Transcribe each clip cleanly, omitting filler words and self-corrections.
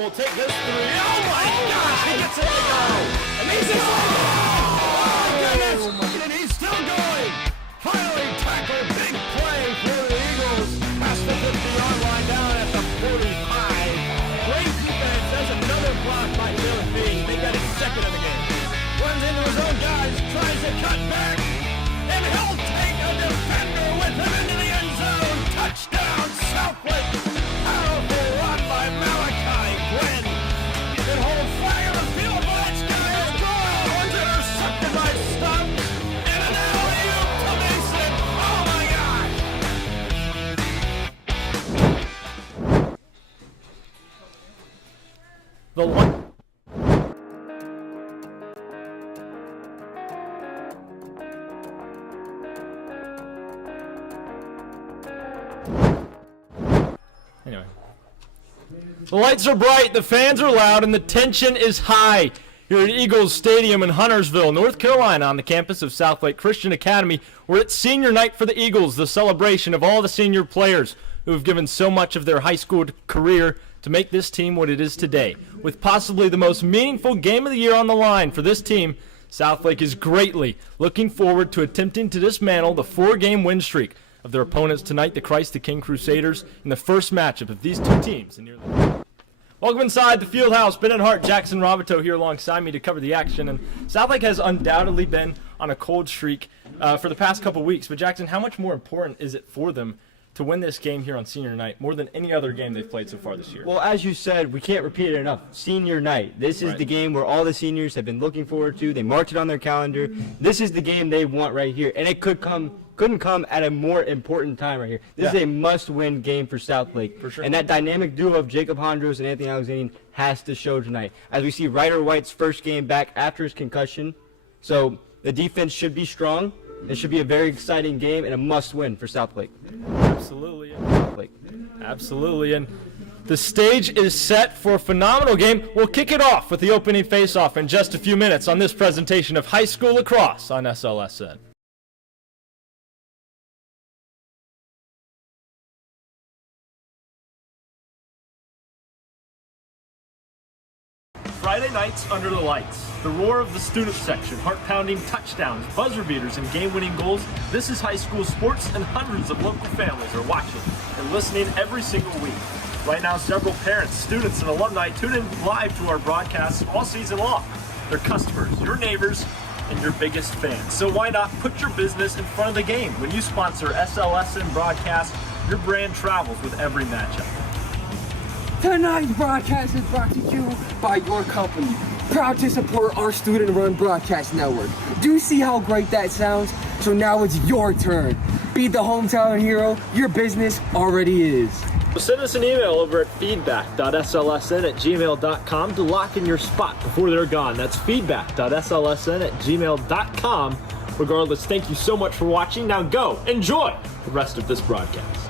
will take this three. Oh my gosh, he gets it to go. Amazing. Oh goodness, and he's still going. Finally tackled, big play for the Eagles. Past the 50-yard line down at the 45. Great defense. That's another block by Philippines. They got his second of the game. Runs into his own guys, tries to cut back, and he'll take a defender with him into the end zone. Touchdown, SouthLake. Powerful run by Malachi Gwen. You can hold flag on the field, but it's got his goal. One's intercepted by Stump, and an alley-oop to Mason. Oh my gosh. The one. The lights are bright, the fans are loud, and the tension is high here at Eagles Stadium in Huntersville, North Carolina, on the campus of SouthLake Christian Academy, where it's senior night for the Eagles, the celebration of all the senior players who have given so much of their high school career to make this team what it is today. With possibly the most meaningful game of the year on the line for this team, Southlake is greatly looking forward to attempting to dismantle the 4-game win streak of their opponents tonight, the Christ the King Crusaders, in the first matchup of these two teams. Welcome inside the field house. Bennett, Hart, Jackson, Robateau here alongside me to cover the action. And Southlake has undoubtedly been on a cold streak for the past couple weeks. But Jackson, how much more important is it for them to win this game here on senior night more than any other game they've played so far this year? Well, as you said, we can't repeat it enough. Senior night. This is the game where all the seniors have been looking forward to. They marked it on their calendar. This is the game they want right here. And it couldn't come at a more important time right here. This is a must-win game for Southlake. For sure. And that dynamic duo of Jacob Hondros and Anthony Alexandrian has to show tonight. As we see Ryder White's first game back after his concussion. So the defense should be strong. It should be a very exciting game and a must-win for Southlake. Absolutely. Absolutely. And the stage is set for a phenomenal game. We'll kick it off with the opening face-off in just a few minutes on this presentation of high school lacrosse on SLSN. Friday nights under the lights. The roar of the student section, heart-pounding touchdowns, buzzer beaters, and game-winning goals. This is high school sports, and hundreds of local families are watching and listening every single week. Right now, several parents, students, and alumni tune in live to our broadcasts all season long. They're customers, your neighbors, and your biggest fans. So why not put your business in front of the game? When you sponsor SLSN broadcast, your brand travels with every matchup. Tonight's broadcast is brought to you by your company. Proud to support our student-run broadcast network. Do you see how great that sounds? So now it's your turn. Be the hometown hero your business already is. Send us an email over at feedback.slsn@gmail.com to lock in your spot before they're gone. That's feedback.slsn@gmail.com. Regardless, thank you so much for watching. Now go enjoy the rest of this broadcast.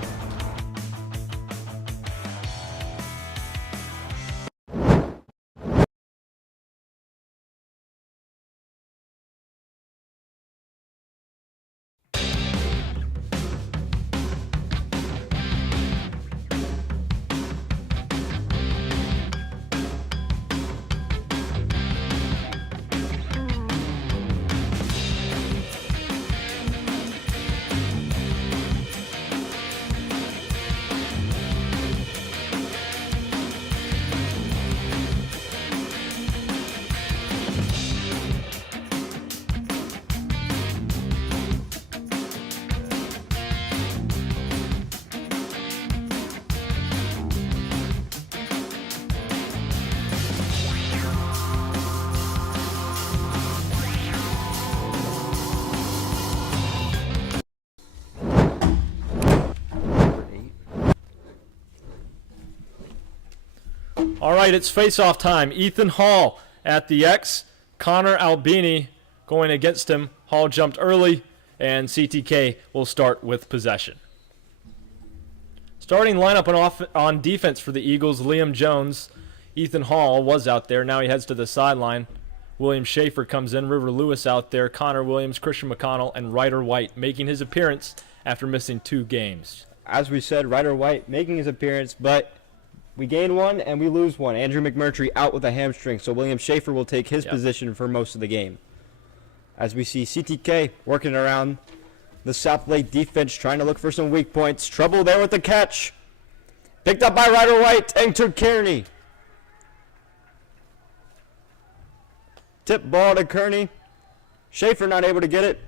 All right, it's face-off time. Ethan Hall at the X. Connor Albini going against him. Hall jumped early, and CTK will start with possession. Starting lineup on defense for the Eagles, Liam Jones. Ethan Hall was out there. Now he heads to the sideline. William Schaefer comes in. River Lewis out there. Connor Williams, Christian McConnell, and Ryder White making his appearance after missing 2 games. As we said, Ryder White making his appearance, but we gain one and we lose one. Andrew McMurtry out with a hamstring, so William Schaefer will take his position for most of the game. As we see CTK working around the Southlake defense, trying to look for some weak points. Trouble there with the catch. Picked up by Ryder White and to Kearney. Tip ball to Kearney. Schaefer not able to get it.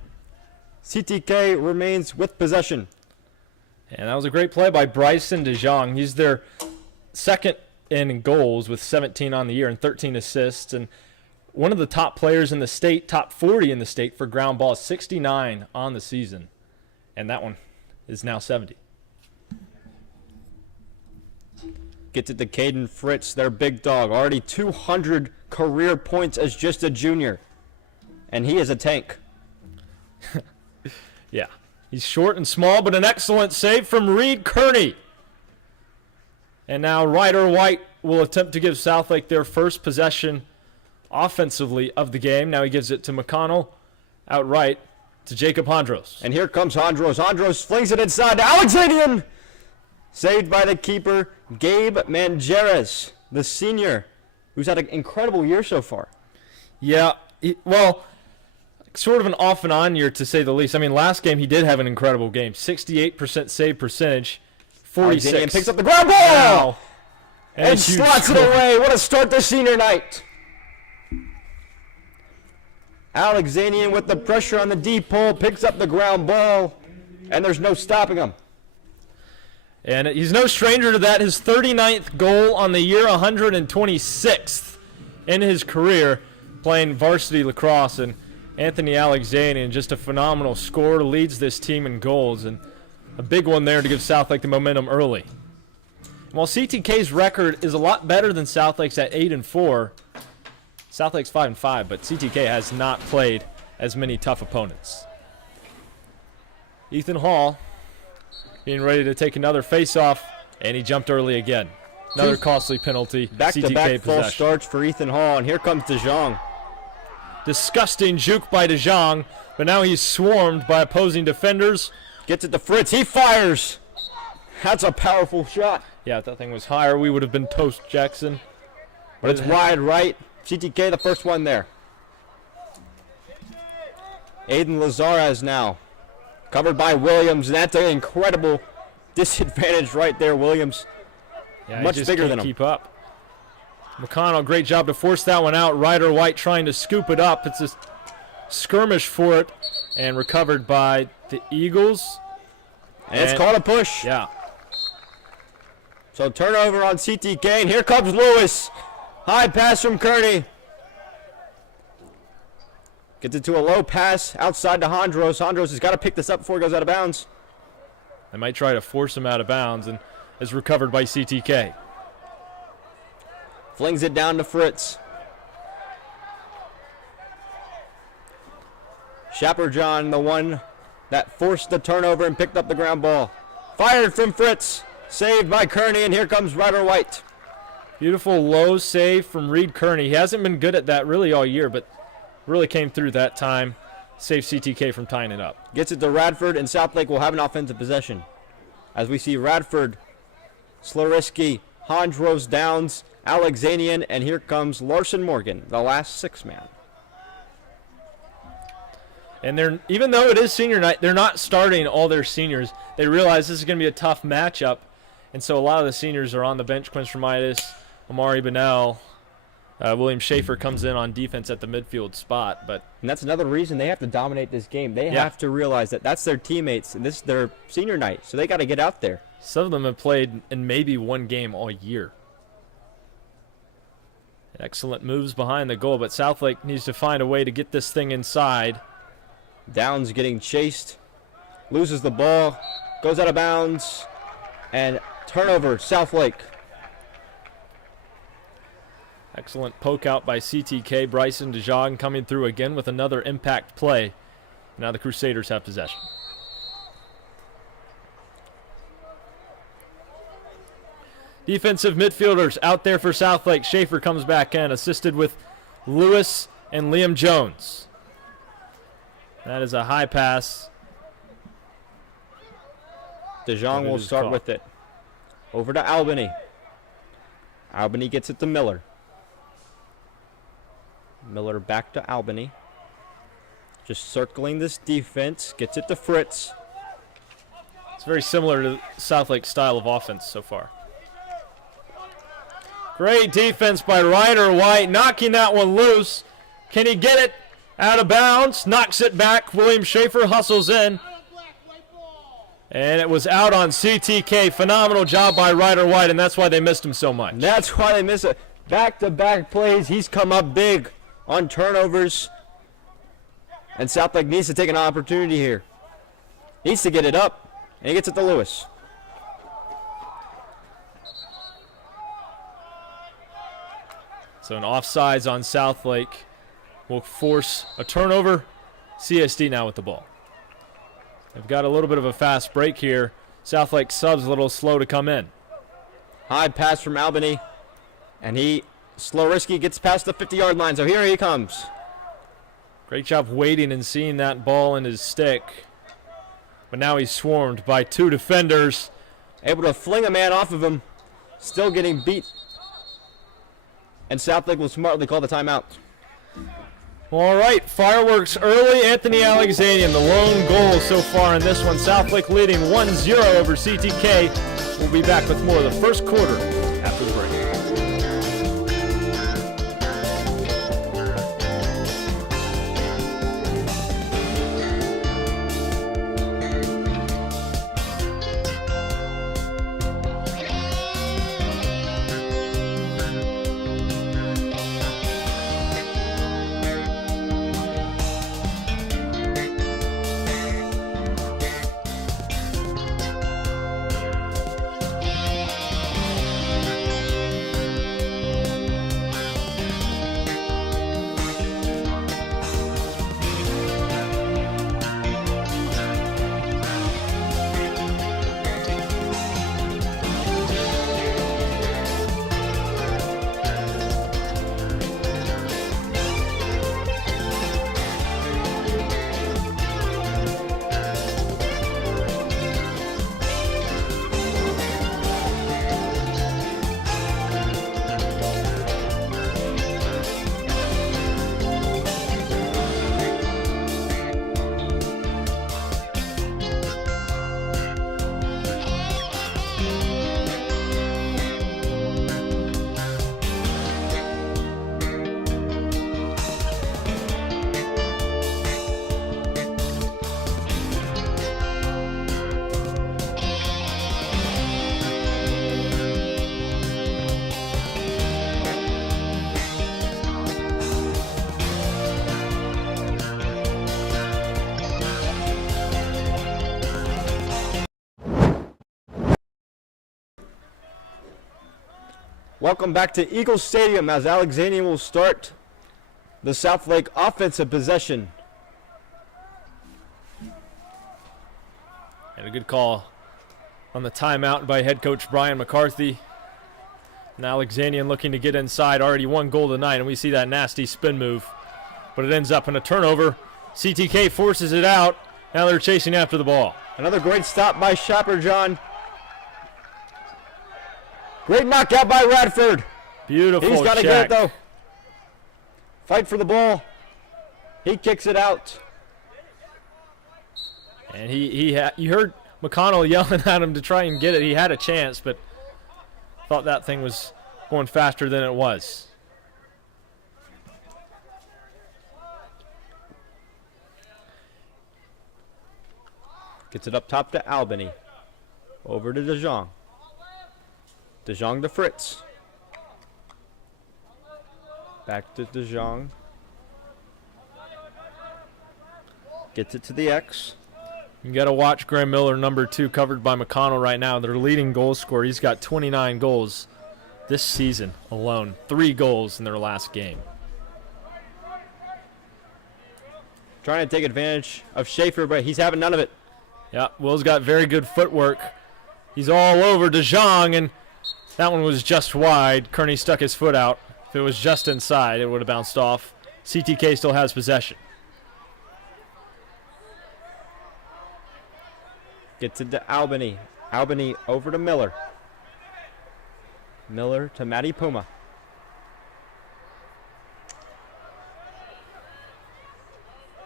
CTK remains with possession. And that was a great play by Bryson DeJong. He's their second in goals with 17 on the year and 13 assists. And one of the top players in the state, top 40 in the state for ground balls, 69 on the season. And that one is now 70. Gets it to Caden Fritz, their big dog. Already 200 career points as just a junior. And he is a tank. Yeah. He's short and small, but an excellent save from Reed Kearney. And now Ryder White will attempt to give Southlake their first possession offensively of the game. Now he gives it to McConnell outright to Jacob Hondros. And here comes Hondros. Hondros flings it inside to Alexandrian. Saved by the keeper, Gabe Mangeres, the senior, who's had an incredible year so far. Yeah, well, sort of an off and on year to say the least. I mean, last game he did have an incredible game. 68% save percentage, 46. Alexandrian picks up the ground ball. Wow. And slots it away. What a start to senior night. Alexandrian with the pressure on the deep pole picks up the ground ball, and there's no stopping him. And he's no stranger to that. His 39th goal on the year, 126th in his career playing varsity lacrosse. And Anthony Alexandrian, just a phenomenal scorer, leads this team in goals. And a big one there to give Southlake the momentum early. And while CTK's record is a lot better than Southlake's at 8-4, Southlake's 5-5, but CTK has not played as many tough opponents. Ethan Hall being ready to take another face-off, and he jumped early again. Another costly penalty. Back-to-back false starts for Ethan Hall, and here comes DeJong. Disgusting juke by DeJong, but now he's swarmed by opposing defenders. Gets it to Fritz. He fires. That's a powerful shot. Yeah, if that thing was higher, we would have been toast, Jackson. But it's wide right. CTK the first one there. Aiden Lazarez now. Covered by Williams, and that's an incredible disadvantage right there, Williams. Yeah, much bigger than him. Keep up. McConnell, great job to force that one out. Ryder White trying to scoop it up. It's a skirmish for it, and recovered by the Eagles. And it's called a push. Yeah. So turnover on CTK, and here comes Lewis. High pass from Kearney. Gets it to a low pass outside to Hondros. Hondros has got to pick this up before he goes out of bounds. They might try to force him out of bounds, and is recovered by CTK. Flings it down to Fritz. Shapperjohn, the one that forced the turnover and picked up the ground ball. Fired from Fritz. Saved by Kearney, and here comes Ryder White. Beautiful low save from Reed Kearney. He hasn't been good at that really all year, but really came through that time. Saved CTK from tying it up. Gets it to Radford, and Southlake will have an offensive possession. As we see Radford, Slariski, Hondros, Downs, Alexandrian, and here comes Larson Morgan, the last six-man. And they're, even though it is senior night, they're not starting all their seniors. They realize this is going to be a tough matchup, and so a lot of the seniors are on the bench. Quince Romidis, Amari Bennell, William Schaefer comes in on defense at the midfield spot. And that's another reason they have to dominate this game. They have to realize that that's their teammates, and this is their senior night, so they got to get out there. Some of them have played in maybe one game all year. Excellent moves behind the goal, but Southlake needs to find a way to get this thing inside. Downs getting chased, loses the ball, goes out of bounds, and turnover, Southlake. Excellent poke out by CTK. Bryson DeJong coming through again with another impact play. Now the Crusaders have possession. Defensive midfielders out there for Southlake. Schaefer comes back in, assisted with Lewis and Liam Jones. That is a high pass. DeJong will start with it. Over to Albany. Albany gets it to Miller. Miller back to Albany. Just circling this defense. Gets it to Fritz. It's very similar to Southlake's style of offense so far. Great defense by Ryder White, knocking that one loose. Can he get it out of bounds? Knocks it back. William Schaefer hustles in. And it was out on CTK. Phenomenal job by Ryder White, and that's why they missed him so much. That's why they miss it. Back-to-back plays. He's come up big on turnovers. And Southlake needs to take an opportunity here. Needs to get it up, and he gets it to Lewis. So an offsides on Southlake will force a turnover. CSD now with the ball. They've got a little bit of a fast break here. Southlake subs a little slow to come in. High pass from Albany. And he, Slow-Risky, gets past the 50-yard line, so here he comes. Great job waiting and seeing that ball in his stick. But now he's swarmed by 2 defenders. Able to fling a man off of him. Still getting beat. And SouthLake will smartly call the timeout. All right, fireworks early. Anthony Alexanian, the lone goal so far in this one. SouthLake leading 1-0 over CTK. We'll be back with more of the first quarter after the break. Welcome back to Eagles Stadium as Alexanian will start the SouthLake offensive possession. And a good call on the timeout by head coach Brian McCarthy. And Alexanian looking to get inside. Already 1 goal tonight, and we see that nasty spin move. But it ends up in a turnover. CTK forces it out. Now they're chasing after the ball. Another great stop by Shopper John. Great knockout by Radford. Beautiful He's got to check. get it, though. Fight for the ball. He kicks it out. And you heard McConnell yelling at him to try and get it. He had a chance, but thought that thing was going faster than it was. Gets it up top to Albany. Over to DeJong. DeJong to Fritz. Back to DeJong. Gets it to the X. You got to watch Graham Miller, number 2, covered by McConnell right now. Their leading goal scorer. He's got 29 goals this season alone. 3 goals in their last game. Trying to take advantage of Schaefer, but he's having none of it. Yeah, Will's got very good footwork. He's all over DeJong, and that one was just wide. Kearney stuck his foot out. If it was just inside, it would have bounced off. CTK still has possession. Gets it to Albany. Albany over to Miller. Miller to Matty Puma.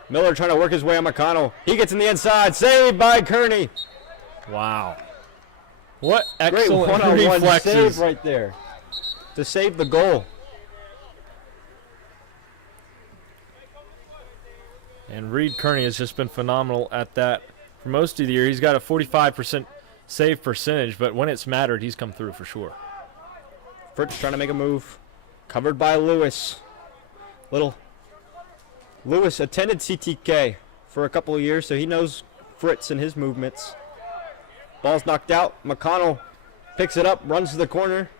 Miller trying to work his way on McConnell. He gets in the inside. Saved by Kearney. Wow. What Great excellent one-on-one reflexes. save right there to save the goal. And Reed Kearney has just been phenomenal at that for most of the year. He's got a 45% save percentage, but when it's mattered, he's come through for sure. Fritz trying to make a move. Covered by Lewis. Lewis attended CTK for a couple of years, so he knows Fritz and his movements. Ball's knocked out. McConnell picks it up, runs to the corner.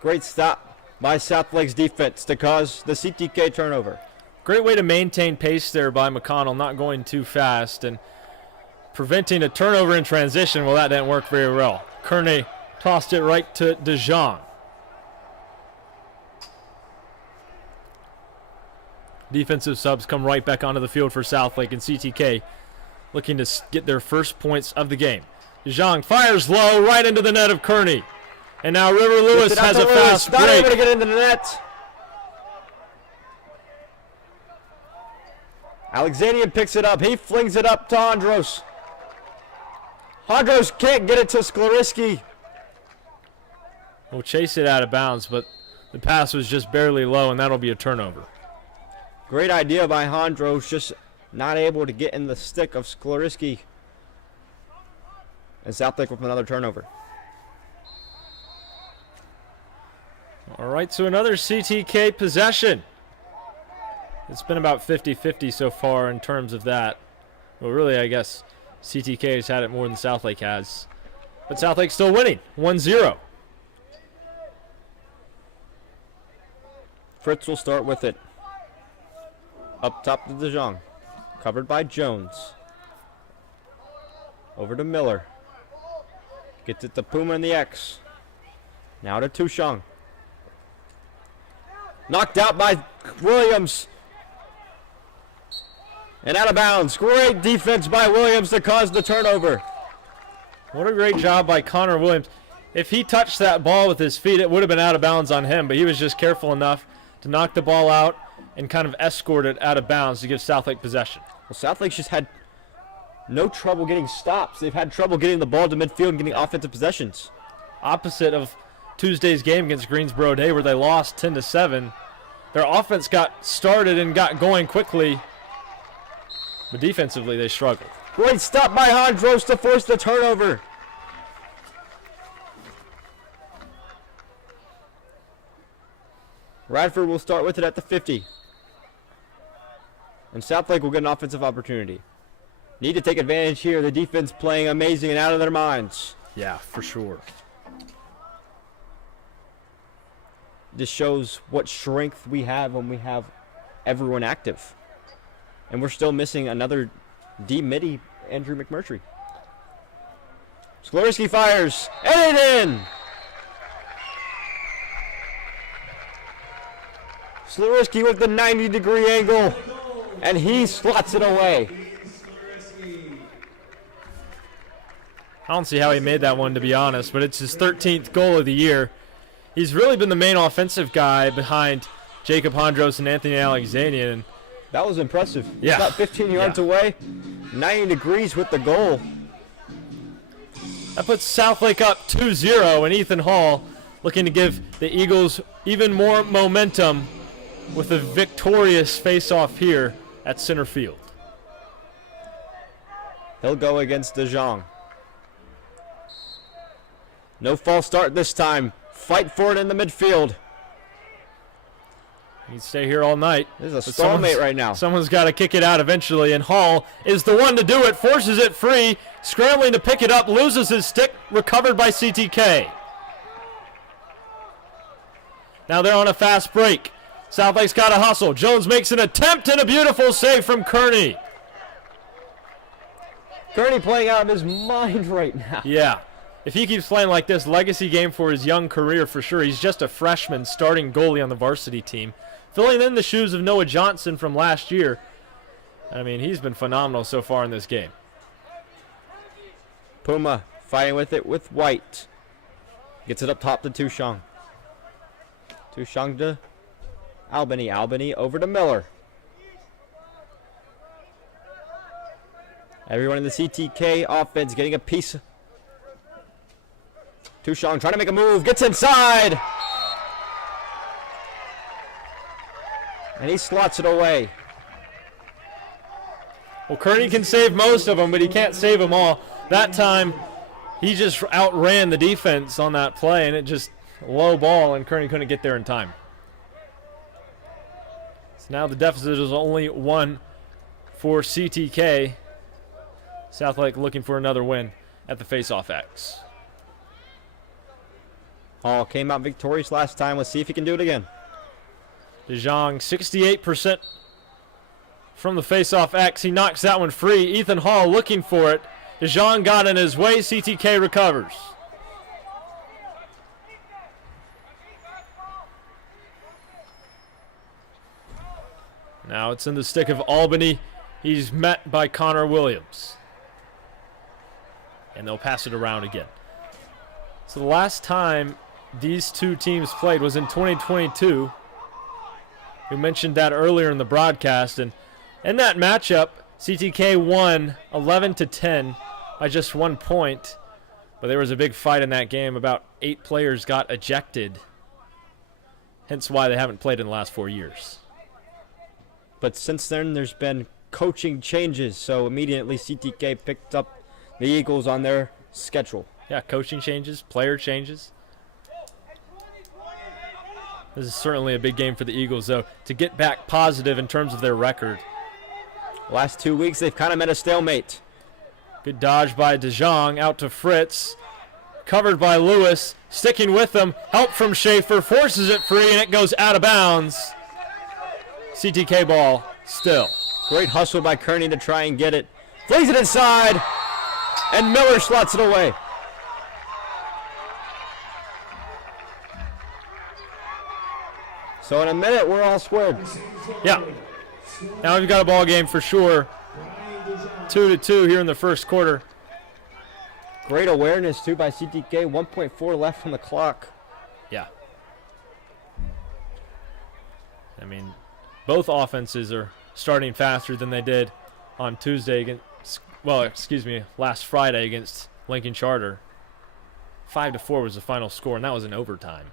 Great stop by SouthLake's defense to cause the CTK turnover. Great way to maintain pace there by McConnell, not going too fast and preventing a turnover in transition. Well, that didn't work very well. Kearney tossed it right to DeJong. Defensive subs come right back onto the field for Southlake, and CTK looking to get their first points of the game. DeJong fires low right into the net of Kearney. And now River Lewis has a fast break. Not able to get into the net. Alexanian picks it up. He flings it up to Hondros. Hondros can't get it to Sklariski. We'll chase it out of bounds, but the pass was just barely low, and that'll be a turnover. Great idea by Hondros, just not able to get in the stick of Sklariski. And Southlake with another turnover. All right, so another CTK possession. It's been about 50-50 so far in terms of that. Well, really, I guess CTK has had it more than Southlake has. But Southlake's still winning, 1-0. Fritz will start with it. Up top to DeJong. Covered by Jones. Over to Miller. Gets it to Puma and the X. Now to Tushang. Knocked out by Williams. And out of bounds. Great defense by Williams to cause the turnover. What a great job by Connor Williams. If he touched that ball with his feet, it would have been out of bounds on him, but he was just careful enough to knock the ball out and kind of escort it out of bounds to give Southlake possession. Well, Southlake's just had no trouble getting stops. They've had trouble getting the ball to midfield and getting offensive possessions. Opposite of Tuesday's game against Greensboro Day where they lost 10-7. Their offense got started and got going quickly, but defensively they struggled. Great stop by Hondros to force the turnover. Radford will start with it at the 50. And Southlake will get an offensive opportunity. Need to take advantage here. The defense playing amazing and out of their minds. Yeah, for sure. This shows what strength we have when we have everyone active. And we're still missing another D-midi, Andrew McMurtry. Sklariski fires, and it in! Sklariski with the 90-degree angle, and he slots it away. I don't see how he made that one, to be honest, but it's his 13th goal of the year. He's really been the main offensive guy behind Jacob Hondros and Anthony Alexanian. That was impressive. Yeah. About 15 yards away, 90 degrees with the goal. That puts Southlake up 2-0, and Ethan Hall looking to give the Eagles even more momentum with a victorious face-off here at center field. He'll go against DeJong. No false start this time. Fight for it in the midfield. He'd stay here all night. This is a stalemate right now. Someone's got to kick it out eventually, and Hall is the one to do it, forces it free, scrambling to pick it up, loses his stick, recovered by CTK. Now they're on a fast break. Southlake's got to hustle. Jones makes an attempt and a beautiful save from Kearney. Kearney playing out of his mind right now. Yeah. If he keeps playing like this, legacy game for his young career for sure. He's just a freshman starting goalie on the varsity team, filling in the shoes of Noah Johnson from last year. I mean, he's been phenomenal so far in this game. Puma fighting with it with White. Gets it up top to Tushang. Tushang to Albany. Albany over to Miller. Everyone in the CTK offense getting a piece. Tushang trying to make a move. Gets inside. And he slots it away. Well, Kearney can save most of them, but he can't save them all. That time, he just outran the defense on that play, and it just low ball, and Kearney couldn't get there in time. So now the deficit is only one for CTK. Southlake looking for another win at the face-off X. Hall came out victorious last time. Let's see if he can do it again. DeJong, 68% from the face-off X. He knocks that one free. Ethan Hall looking for it. DeJong got in his way. CTK recovers. Now it's in the stick of Albany. He's met by Connor Williams. And they'll pass it around again. So the last time these two teams played was in 2022. We mentioned that earlier in the broadcast. And in that matchup, CTK won 11-10 by just 1 point. But there was a big fight in that game. About 8 players got ejected. Hence why they haven't played in the last 4 years. But since then, there's been coaching changes, so immediately CTK picked up the Eagles on their schedule. Yeah, coaching changes, player changes. This is certainly a big game for the Eagles, though, to get back positive in terms of their record. Last 2 weeks, they've kind of met a stalemate. Good dodge by DeJong, out to Fritz. Covered by Lewis, sticking with them. Help from Schaefer, forces it free, and it goes out of bounds. CTK ball still. Great hustle by Kearney to try and get it. Flings it inside, and Miller slots it away. So in a minute, we're all squared. Yeah. Now we've got a ball game for sure. 2-2 here in the first quarter. Great awareness, too, by CTK. 1.4 left on the clock. Yeah. I mean, both offenses are starting faster than they did on Tuesday against, last Friday against Lincoln Charter. 5-4 was the final score, and that was in overtime.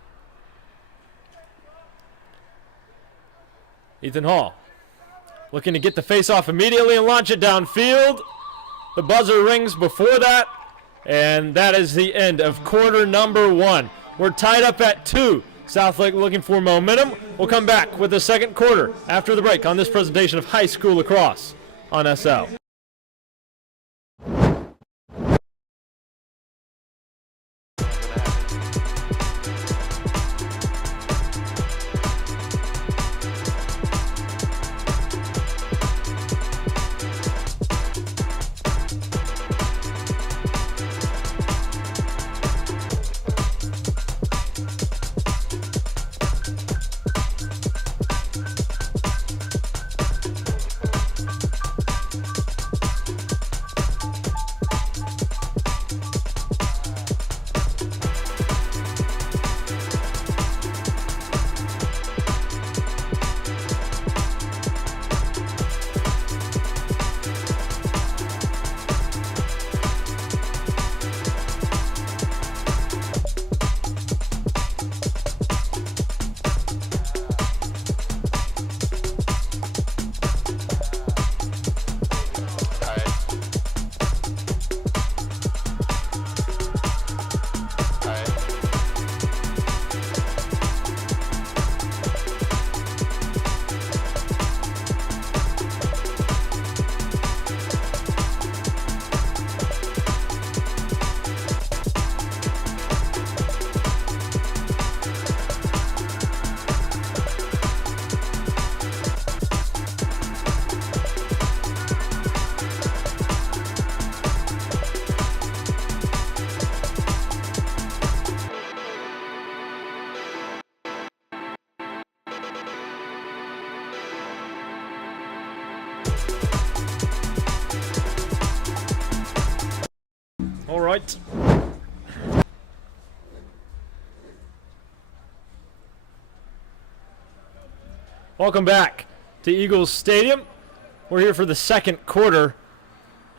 Ethan Hall looking to get the face-off immediately and launch it downfield. The buzzer rings before that, and that is the end of quarter number 1. We're tied up at 2. Southlake looking for momentum. We'll come back with the second quarter after the break on this presentation of high school lacrosse on SL. All right. Welcome back to Eagles Stadium. We're here for the second quarter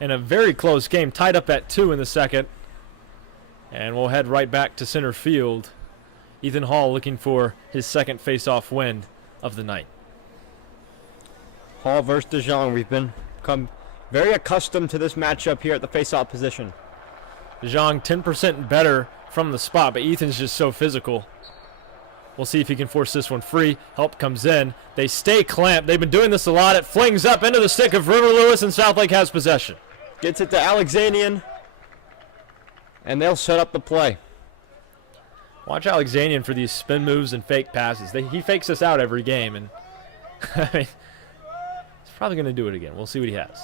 in a very close game, tied up at 2 in the second. And we'll head right back to center field. Ethan Hall looking for his second face-off win of the night. Hall versus DeJong. We've become very accustomed to this matchup here at the face-off position. DeJong 10% better from the spot, but Ethan's just so physical. We'll see if he can force this one free. Help comes in. They stay clamped. They've been doing this a lot. It flings up into the stick of River Lewis, and Southlake has possession. Gets it to Alexanian, and they'll set up the play. Watch Alexanian for these spin moves and fake passes. He fakes us out every game, and I mean, he's probably going to do it again. We'll see what he has.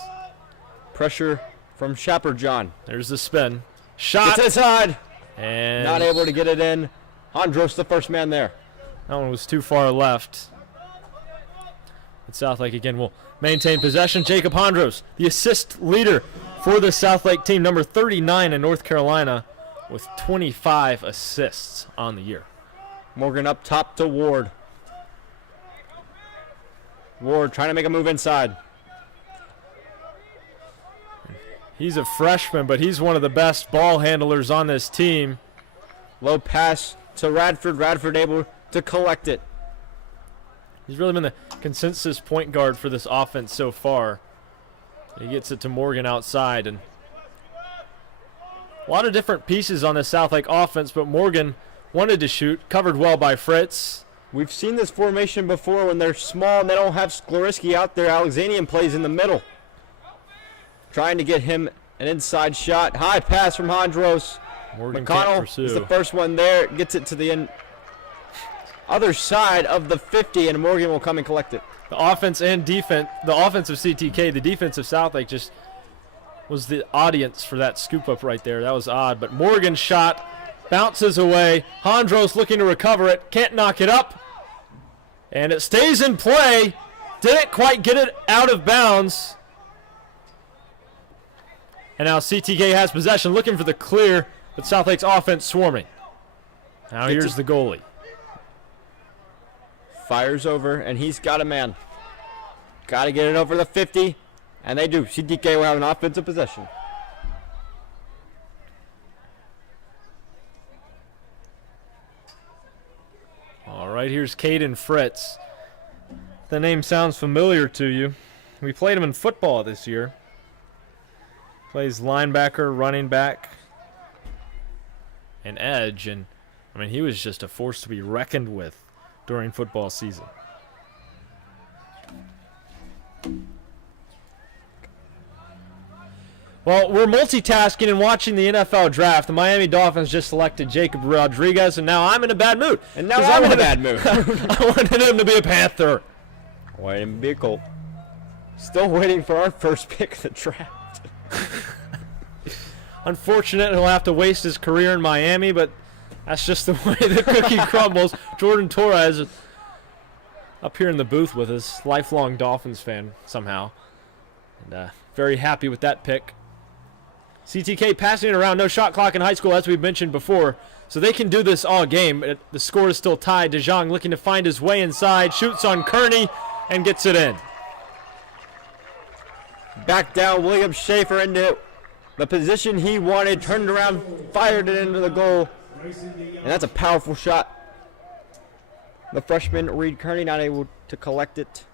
Pressure from Shapper-John. There's the spin. Shot. Gets inside. And not able to get it in. Andros the first man there. that one was too far left. And Southlake again will maintain possession. Jacob Hondros, the assist leader for the Southlake team, number 39 in North Carolina, with 25 assists on the year. Morgan up top to Ward. Ward trying to make a move inside. He's a freshman, but he's one of the best ball handlers on this team. Low pass to Radford. Radford able to collect it. He's really been the consensus point guard for this offense so far. He gets it to Morgan outside, and a lot of different pieces on the Southlake offense, but Morgan wanted to shoot, covered well by Fritz. We've seen this formation before when they're small and they don't have Sklariski out there. Alexanian plays in the middle. Trying to get him an inside shot. High pass from Hondros. Morgan can't McConnell pursue. is the first one there. Gets it to the other side of the 50, and Morgan will come and collect it. The offense and defense, the offense of CTK, the defense of Southlake just was the audience for that scoop up right there. That was odd, but Morgan's shot bounces away. Hondros looking to recover it, can't knock it up, and it stays in play. Didn't quite get it out of bounds. And now CTK has possession, looking for the clear, but Southlake's offense swarming. Now here's the goalie. Fires over, and he's got a man. Got to get it over the 50, and they do. CTK will have an offensive possession. All right, here's Caden Fritz. The name sounds familiar to you. We played him in football this year. Plays linebacker, running back, and edge, and I mean, he was just a force to be reckoned with during football season. Well, we're multitasking and watching the NFL draft. The Miami Dolphins just selected Jacob Rodriguez, and now I'm in a bad mood. And now I'm in a bad mood. I wanted him to be a Panther. Waiting him to be a Colt. Still waiting for our first pick of the draft. Unfortunate he'll have to waste his career in Miami, but that's just the way the cookie crumbles. Jordan Torres up here in the booth with us, lifelong Dolphins fan somehow. And very happy with that pick. CTK passing it around, no shot clock in high school, as we've mentioned before. So they can do this all game. The score is still tied. DeJong looking to find his way inside, shoots on Kearney, and gets it in. Back down, William Schaefer into the position he wanted, turned around, fired it into the goal. And that's a powerful shot. The freshman, Reed Kearney, not able to collect it.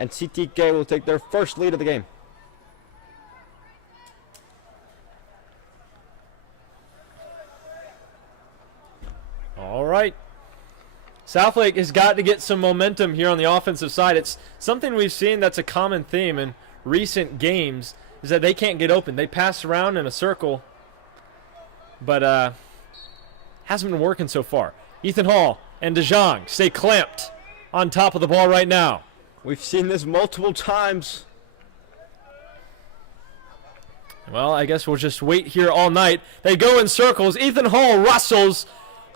And CTK will take their first lead of the game. All right. Southlake has got to get some momentum here on the offensive side. It's something we've seen that's a common theme in recent games, is that they can't get open. They pass around in a circle, but hasn't been working so far. Ethan Hall and DeJong stay clamped on top of the ball right now. We've seen this multiple times. Well, I guess we'll just wait here all night. They go in circles. Ethan Hall wrestles,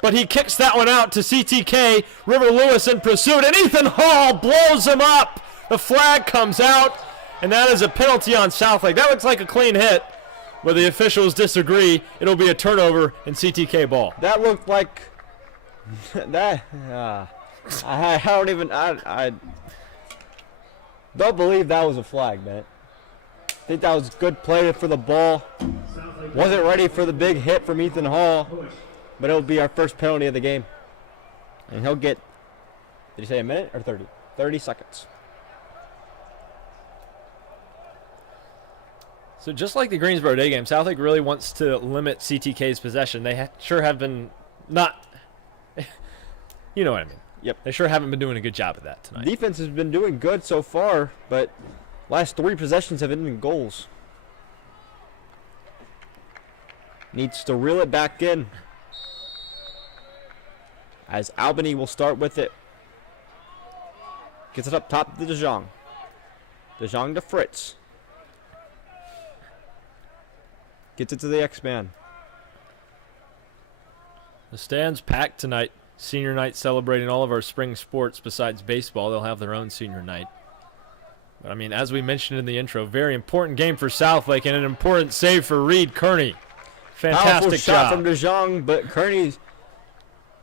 but he kicks that one out to CTK. River Lewis in pursuit, and Ethan Hall blows him up. The flag comes out, and that is a penalty on Southlake. That looks like a clean hit, but the officials disagree. It'll be a turnover in CTK ball. That looked like that. I don't even. I don't believe that was a flag, man. I think that was good play for the ball. Wasn't ready for the big hit from Ethan Hall, but it'll be our first penalty of the game. And he'll get, did you say a minute or 30? 30 seconds. So just like the Greensboro Day game, Southlake really wants to limit CTK's possession. They sure have been not, you know what I mean. Yep. They sure haven't been doing a good job of that tonight. Defense has been doing good so far, but last 3 possessions have been goals. Needs to reel it back in, as Albany will start with it. Gets it up top to DeJong. DeJong to Fritz. Gets it to the X-Man. The stands packed tonight. Senior night celebrating all of our spring sports besides baseball. They'll have their own senior night. But, I mean, as we mentioned in the intro, very important game for Southlake and an important save for Reed Kearney. Fantastic Powerful shot job from DeJong, but Kearney's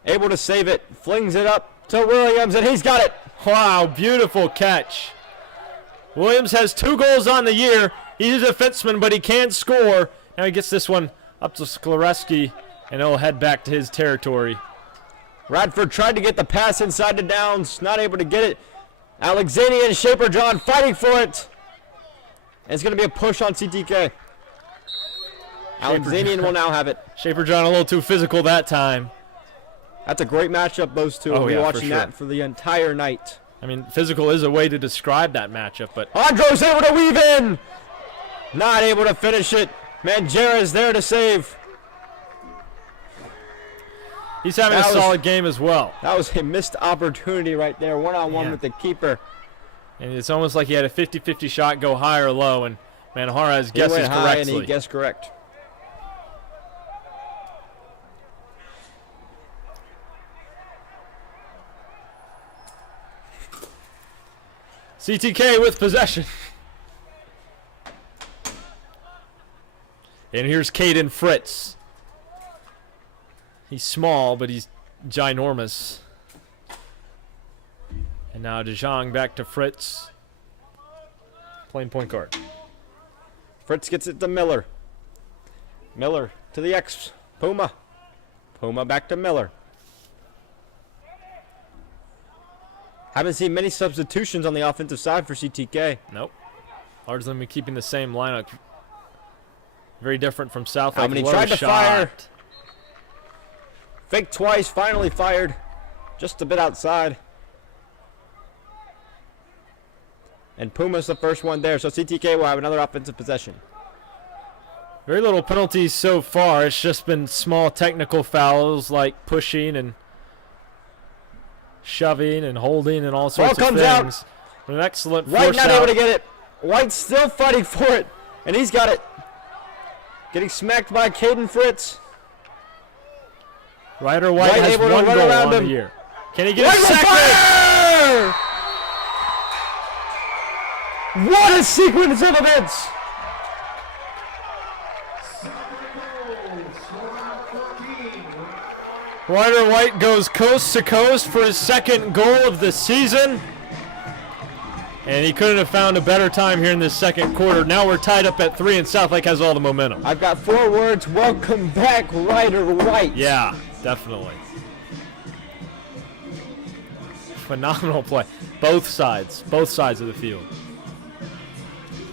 able to save it. Flings it up to Williams, and he's got it. Wow, beautiful catch. Williams has 2 goals on the year. He's a defenseman, but he can score. Now he gets this one up to Sklereski, and he'll head back to his territory. Radford tried to get the pass inside the downs, not able to get it. Alexanian and Shaper John fighting for it. And it's going to be a push on CTK. Alexanian will now have it. Shaper John a little too physical that time. That's a great matchup, those two. Oh, We'll be yeah, for watching sure. that for the entire night. I mean, physical is a way to describe that matchup, but Andro's able to weave in. Not able to finish it. Manjera's there to save. he's having a That was- solid game as well. That was a missed opportunity right there. One-on-one Yeah. with the keeper. And it's almost like he had a 50-50 shot go high or low, and Manjarres He guesses went high and correctly. he guessed correct. CTK with possession. And here's Caden Fritz. He's small, but he's ginormous. And now DeJong back to Fritz. Playing point guard. Fritz gets it to Miller. Miller to the X. Puma. Puma back to Miller. Haven't seen many substitutions on the offensive side for CTK. Nope. Largely been keeping the same lineup. Very different from Southlake. Albany Low tried to shot. fire. Fake twice, finally fired. Just a bit outside. And Puma's the first one there, so CTK will have another offensive possession. Very little penalties so far. It's just been small technical fouls like pushing and shoving and holding and all sorts of comes out. things. An excellent White force not out. able to get it. White still fighting for it, and he's got it. Getting smacked by Caden Fritz. Ryder White White has able to one run goal around on him. the year. Can he get White a will second? fire! What a sequence of events! Ryder White goes coast to coast for his second goal of the season. And he couldn't have found a better time here in this second quarter. Now we're tied up at 3 and Southlake has all the momentum. I've got 4 words. Welcome back, Ryder White. Yeah, definitely. Phenomenal play. Both sides of the field.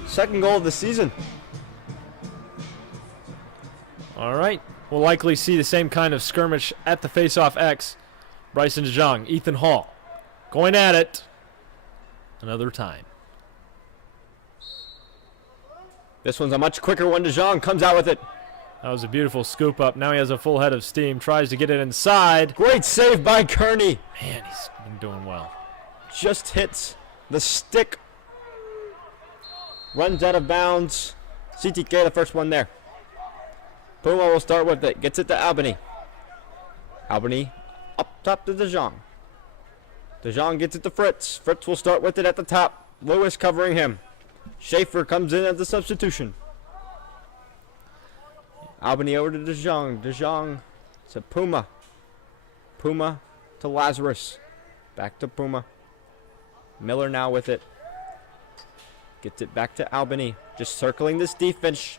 Second goal of the season. All right. We'll likely see the same kind of skirmish at the face-off X. Bryson DeJong, Ethan Hall going at it another time. This one's a much quicker one. DeJong comes out with it. That was a beautiful scoop up. Now he has a full head of steam. Tries to get it inside. Great save by Kearney. Man, he's been doing well. Just hits the stick. Runs out of bounds. CTK the first one there. Puma will start with it. Gets it to Albany. Albany up top to DeJong. DeJong gets it to Fritz. Fritz will start with it at the top. Lewis covering him. Schaefer comes in as the substitution. Albany over to DeJong. DeJong to Puma. Puma to Lazarus. Back to Puma. Miller now with it. Gets it back to Albany. Just circling this defense.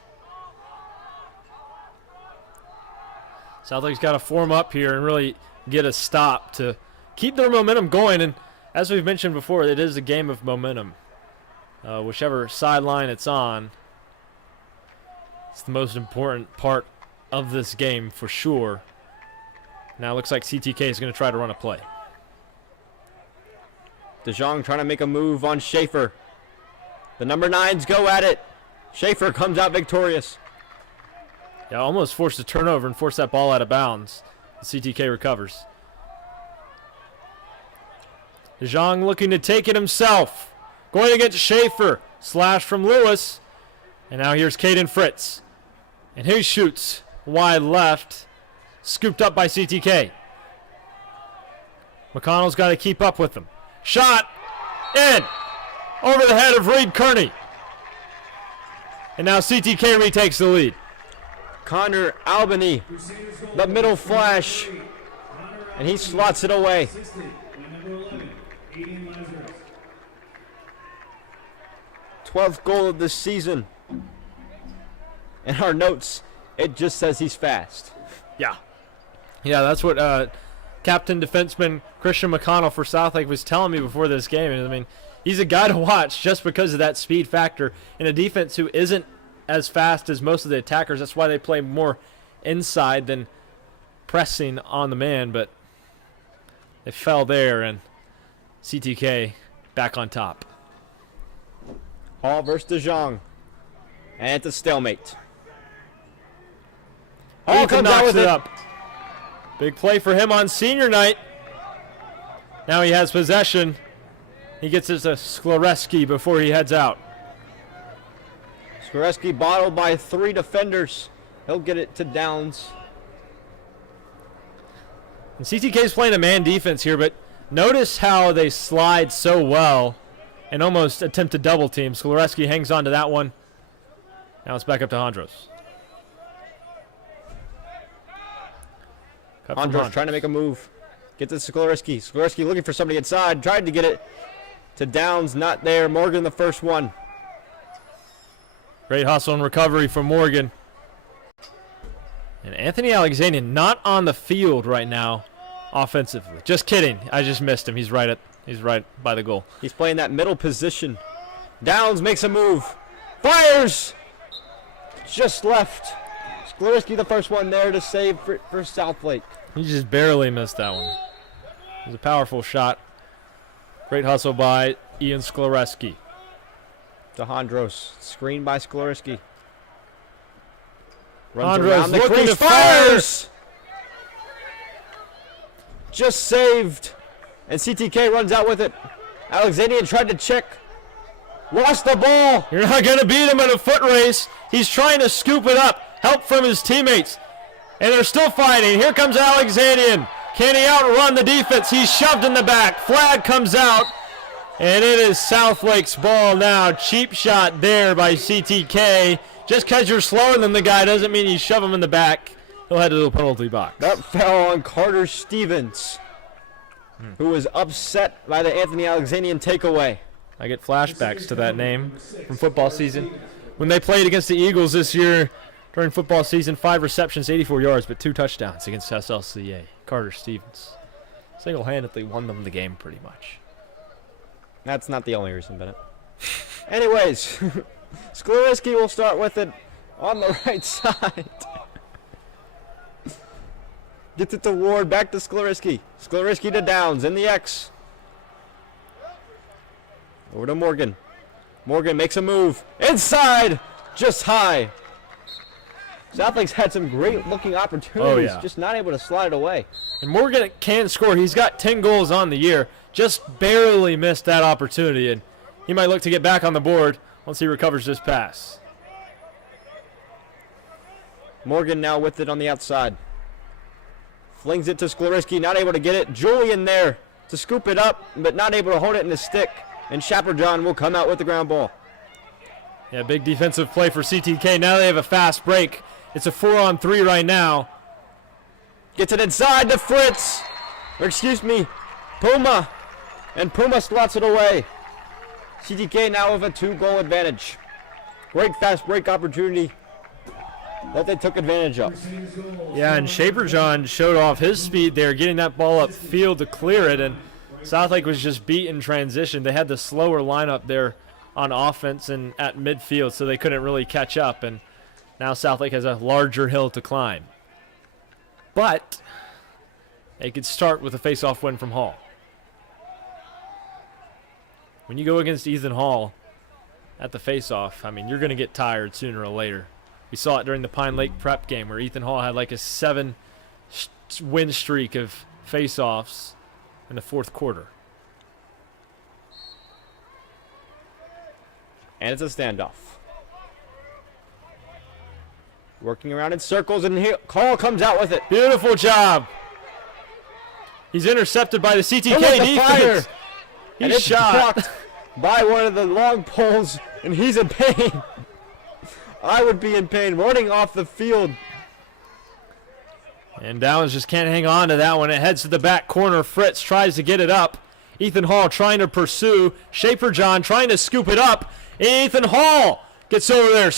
Southlake's got to form up here and really get a stop to keep their momentum going. And as we've mentioned before, it is a game of momentum. Whichever sideline it's on, it's the most important part of this game for sure. Now it looks like CTK is going to try to run a play. DeJong trying to make a move on Schaefer. The number 9s go at it. Schaefer comes out victorious. Yeah, almost forced a turnover and forced that ball out of bounds. CTK recovers. DeJong looking to take it himself. Going against Schaefer. Slash from Lewis. And now here's Caden Fritz. And he shoots wide left. Scooped up by CTK. McConnell's got to keep up with them. Shot in over the head of Reed Kearney. And now CTK retakes the lead. Connor Albany, the middle flash, and he slots it away. 12th goal of this season. In our notes, it just says he's fast. Yeah, that's what captain defenseman Christian McConnell for Southlake was telling me before this game. I mean, he's a guy to watch just because of that speed factor in a defense who isn't as fast as most of the attackers. That's why they play more inside than pressing on the man, but they fell there, and CTK back on top. Hall versus DeJong. And it's a stalemate. Hall Ethan comes out knocks with it it. up. Big play for him on senior night. Now he has possession. He gets it to Sklereski before he heads out. Sklereski bottled by 3 defenders. He'll get it to Downs. And CTK's playing a man defense here, but notice how they slide so well and almost attempt to double team. Sklereski hangs on to that one. Now it's back up to Hondros. Hondros trying to make a move. Get to Sklereski. Sklereski looking for somebody inside. Tried to get it to Downs. Not there. Morgan the first one. Great hustle and recovery from Morgan. And Anthony Alexanian not on the field right now offensively. Just kidding. I just missed him. He's right by the goal. He's playing that middle position. Downs makes a move. Fires! Just left. Sklereski the first one there to save for Southlake. He just barely missed that one. It was a powerful shot. Great hustle by Ian Sklereski. To Hondros. Screened by Sklereski. Runs Hondros around the looking crease. to fire! Just saved. And CTK runs out with it. Alexanian tried to check. Lost the ball. You're not going to beat him in a foot race. He's trying to scoop it up. Help from his teammates. And they're still fighting. Here comes Alexanian. Can he outrun the defense? He's shoved in the back. Flag comes out. And it is Southlake's ball now. Cheap shot there by CTK. Just because you're slower than the guy doesn't mean you shove him in the back. He'll head to the penalty box. That fell on Carter Stevens, who was upset by the Anthony Alexanian takeaway. I get flashbacks to that name from football season. When they played against the Eagles this year during football season, 5 receptions, 84 yards, but 2 touchdowns against SLCA. Carter Stevens single-handedly won them the game pretty much. That's not the only reason, Bennett. Anyways, Sklereski will start with it on the right side. Gets it to Ward, back to Sklereski. Sklereski to Downs in the X. Over to Morgan. Morgan makes a move. Inside! Just high. Southlake's had some great looking opportunities, just not able to slide it away. And Morgan can score. He's got 10 goals on the year. Just barely missed that opportunity, and he might look to get back on the board once he recovers this pass. Morgan now with it on the outside. Flings it to Sklereski, not able to get it. Julian there to scoop it up, but not able to hold it in the stick. And Chaperjohn will come out with the ground ball. Yeah, big defensive play for CTK. Now they have a fast break. It's a 4-on-3 right now. Gets it inside to Fritz. Or excuse me, Puma. And Puma slots it away. CTK now with a 2-goal advantage. Great fast break opportunity that they took advantage of. Yeah, and Chaperjohn showed off his speed there, getting that ball up field to clear it, and Southlake was just beat in transition. They had the slower lineup there on offense and at midfield, so they couldn't really catch up, and now Southlake has a larger hill to climb. But they could start with a face-off win from Hall. When you go against Ethan Hall at the face-off, I mean, you're going to get tired sooner or later. We saw it during the Pine Lake prep game where Ethan Hall had like a 7-win streak of face-offs in the fourth quarter. And it's a standoff. Working around in circles, and here Hall comes out with it. Beautiful job. He's intercepted by the CTK Look at the defense. fire. And He's it's shot. blocked by one of the long poles, and he's in pain. I would be in pain running off the field. And Downs just can't hang on to that one. It heads to the back corner. Fritz tries to get it up. Ethan Hall trying to pursue. Shaper John trying to scoop it up. Ethan Hall gets over there,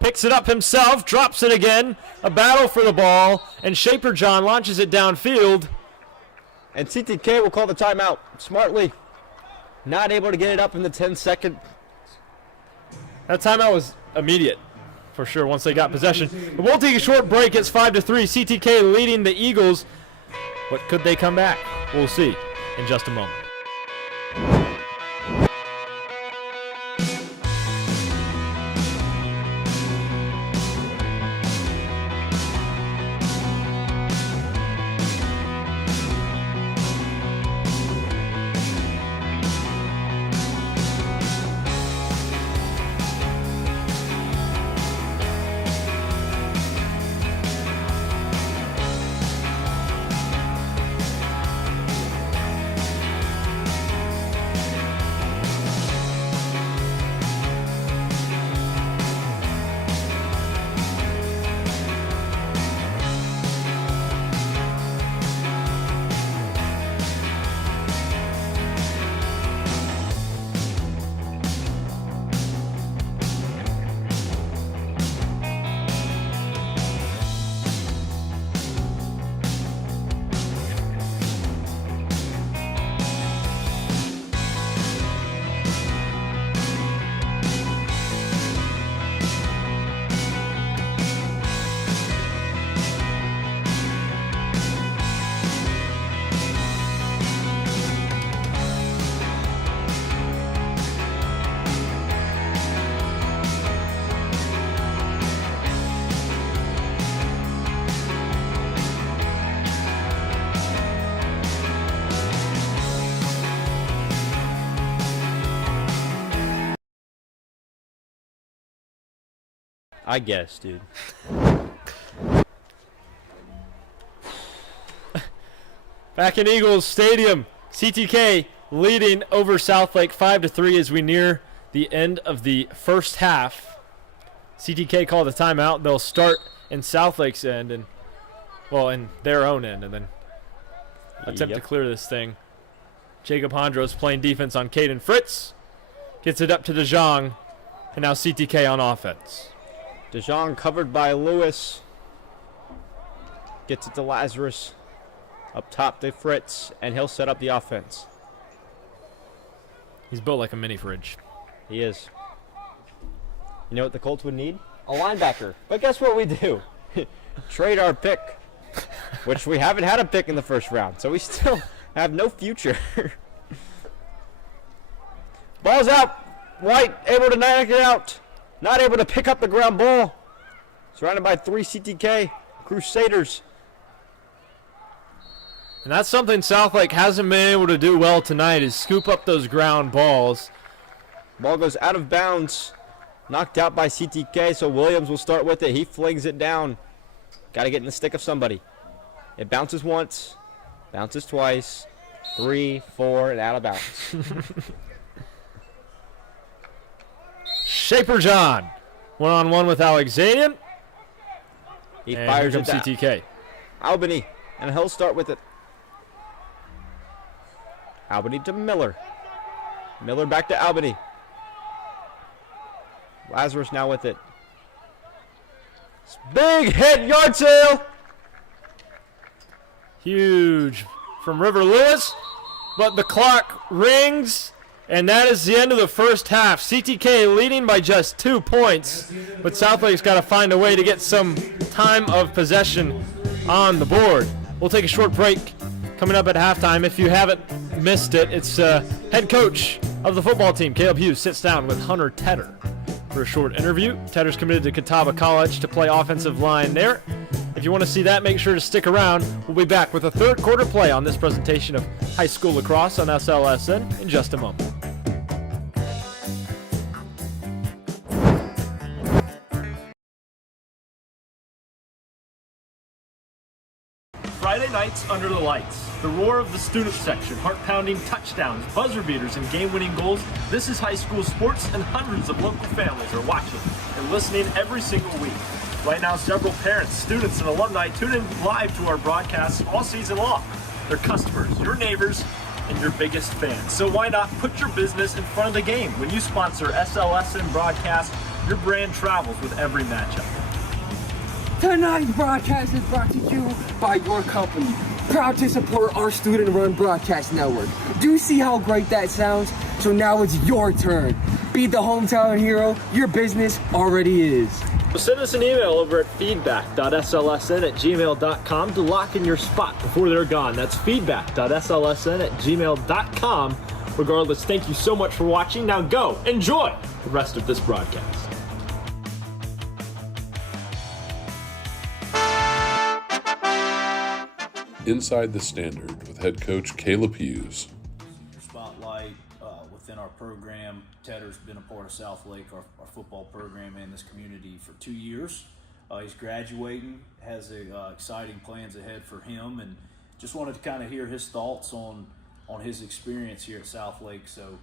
picks it up himself, drops it again. A battle for the ball, and Shaper John launches it downfield. And CTK will call the timeout smartly. Not able to get it up in the 10-second. That timeout was immediate, for sure, once they got possession. But we'll take a short break. It's 5-3. CTK leading the Eagles. But could they come back? We'll see in just a moment. I guess, dude. Back in Eagles Stadium, CTK leading over Southlake 5-3 as we near the end of the first half. CTK called a timeout. They'll start in Southlake's end and, well, in their own end, and then attempt to clear this thing. Jacob Hondros playing defense on Caden Fritz. Gets it up to DeJong, and now CTK on offense. DeJong covered by Lewis. Gets it to Lazarus. Up top to Fritz, and he'll set up the offense. He's built like a mini fridge. He is. You know what the Colts would need? A linebacker. But guess what we do? Trade our pick, which we haven't had a pick in the first round, so we still have no future. Ball's out. White able to knock it out. Not able to pick up the ground ball. Surrounded by 3 CTK Crusaders. And that's something Southlake hasn't been able to do well tonight, is scoop up those ground balls. Ball goes out of bounds. Knocked out by CTK, so Williams will start with it. He flings it down. Got to get in the stick of somebody. It bounces once, bounces twice, 3, 4, and out of bounds. Shaper John, one-on-one with Alexanian. He And fires here it comes down. CTK. Albany, and he'll start with it. Albany to Miller. Miller back to Albany. Lazarus now with it. Big hit, yard sale. Huge from River Lewis, but the clock rings, and that is the end of the first half. CTK leading by just 2 points, but Southlake's got to find a way to get some time of possession on the board. We'll take a short break coming up at halftime. If you haven't missed it, it's head coach of the football team, Caleb Hughes, sits down with Hunter Tedder for a short interview. Tedder's committed to Catawba College to play offensive line there. If you want to see that, make sure to stick around. We'll be back with a third quarter play on this presentation of high school lacrosse on SLSN in just a moment. Friday nights under the lights. The roar of the student section, heart-pounding touchdowns, buzzer beaters, and game-winning goals. This is high school sports, and hundreds of local families are watching and listening every single week. Right now, several parents, students, and alumni tune in live to our broadcasts all season long. They're customers, your neighbors, and your biggest fans. So why not put your business in front of the game? When you sponsor SLSN broadcast, your brand travels with every matchup. Tonight's broadcast is brought to you by your company. Proud to support our student-run broadcast network. Do you see how great that sounds? So now it's your turn. Be the hometown hero your business already is. Send us an email over at feedback.slsn@gmail.com to lock in your spot before they're gone. That's feedback.slsn@gmail.com. Regardless, thank you so much for watching. Now go enjoy the rest of this broadcast. Inside the Standard with head coach Caleb Hughes. Spotlight within our program. Tedder's been a part of SouthLake, our football program, and this community for 2 years. He's graduating, has exciting plans ahead for him, and just wanted to kind of hear his thoughts on his experience here at SouthLake. So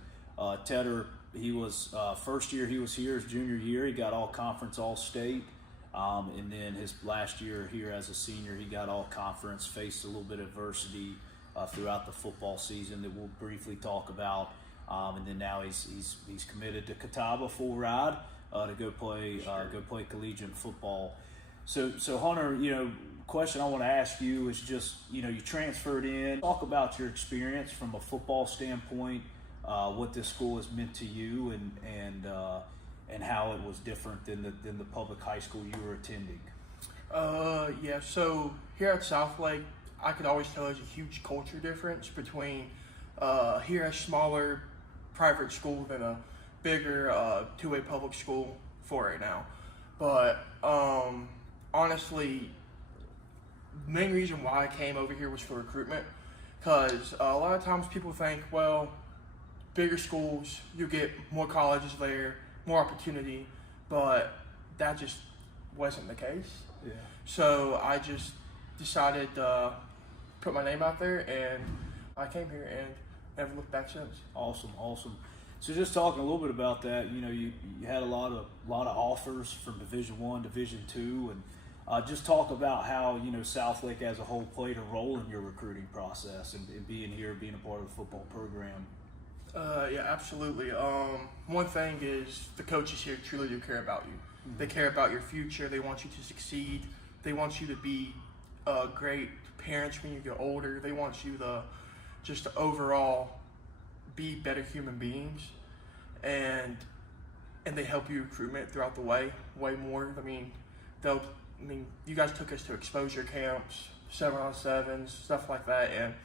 Tedder, he was first year he was here, his junior year, he got all conference, all state. And then his last year here as a senior, he got all conference, faced a little bit of adversity throughout the football season that we'll briefly talk about. And then now he's committed to Catawba full ride to go play collegiate football. So Hunter, question I want to ask you is just, you transferred in. Talk about your experience from a football standpoint, what this school has meant to you, and how it was different than the public high school you were attending. So here at Southlake, I could always tell there's a huge culture difference between here a smaller private school than a bigger two-way public school for right now. But honestly, the main reason why I came over here was for recruitment, because a lot of times people think, well, bigger schools, you get more colleges there, more opportunity, but that just wasn't the case. Yeah. So I just decided to put my name out there, and I came here and never looked back since. Awesome. So just talking a little bit about that, you had a lot of offers from Division I, Division II, and just talk about how Southlake as a whole played a role in your recruiting process and being here, being a part of the football program. Yeah, absolutely. One thing is the coaches here truly do care about you. Mm-hmm. They care about your future. They want you to succeed. They want you to be great parents when you get older. They want you to just overall be better human beings, and they help you recruitment throughout the way more. You guys took us to exposure camps, 7-on-7s, stuff like that, and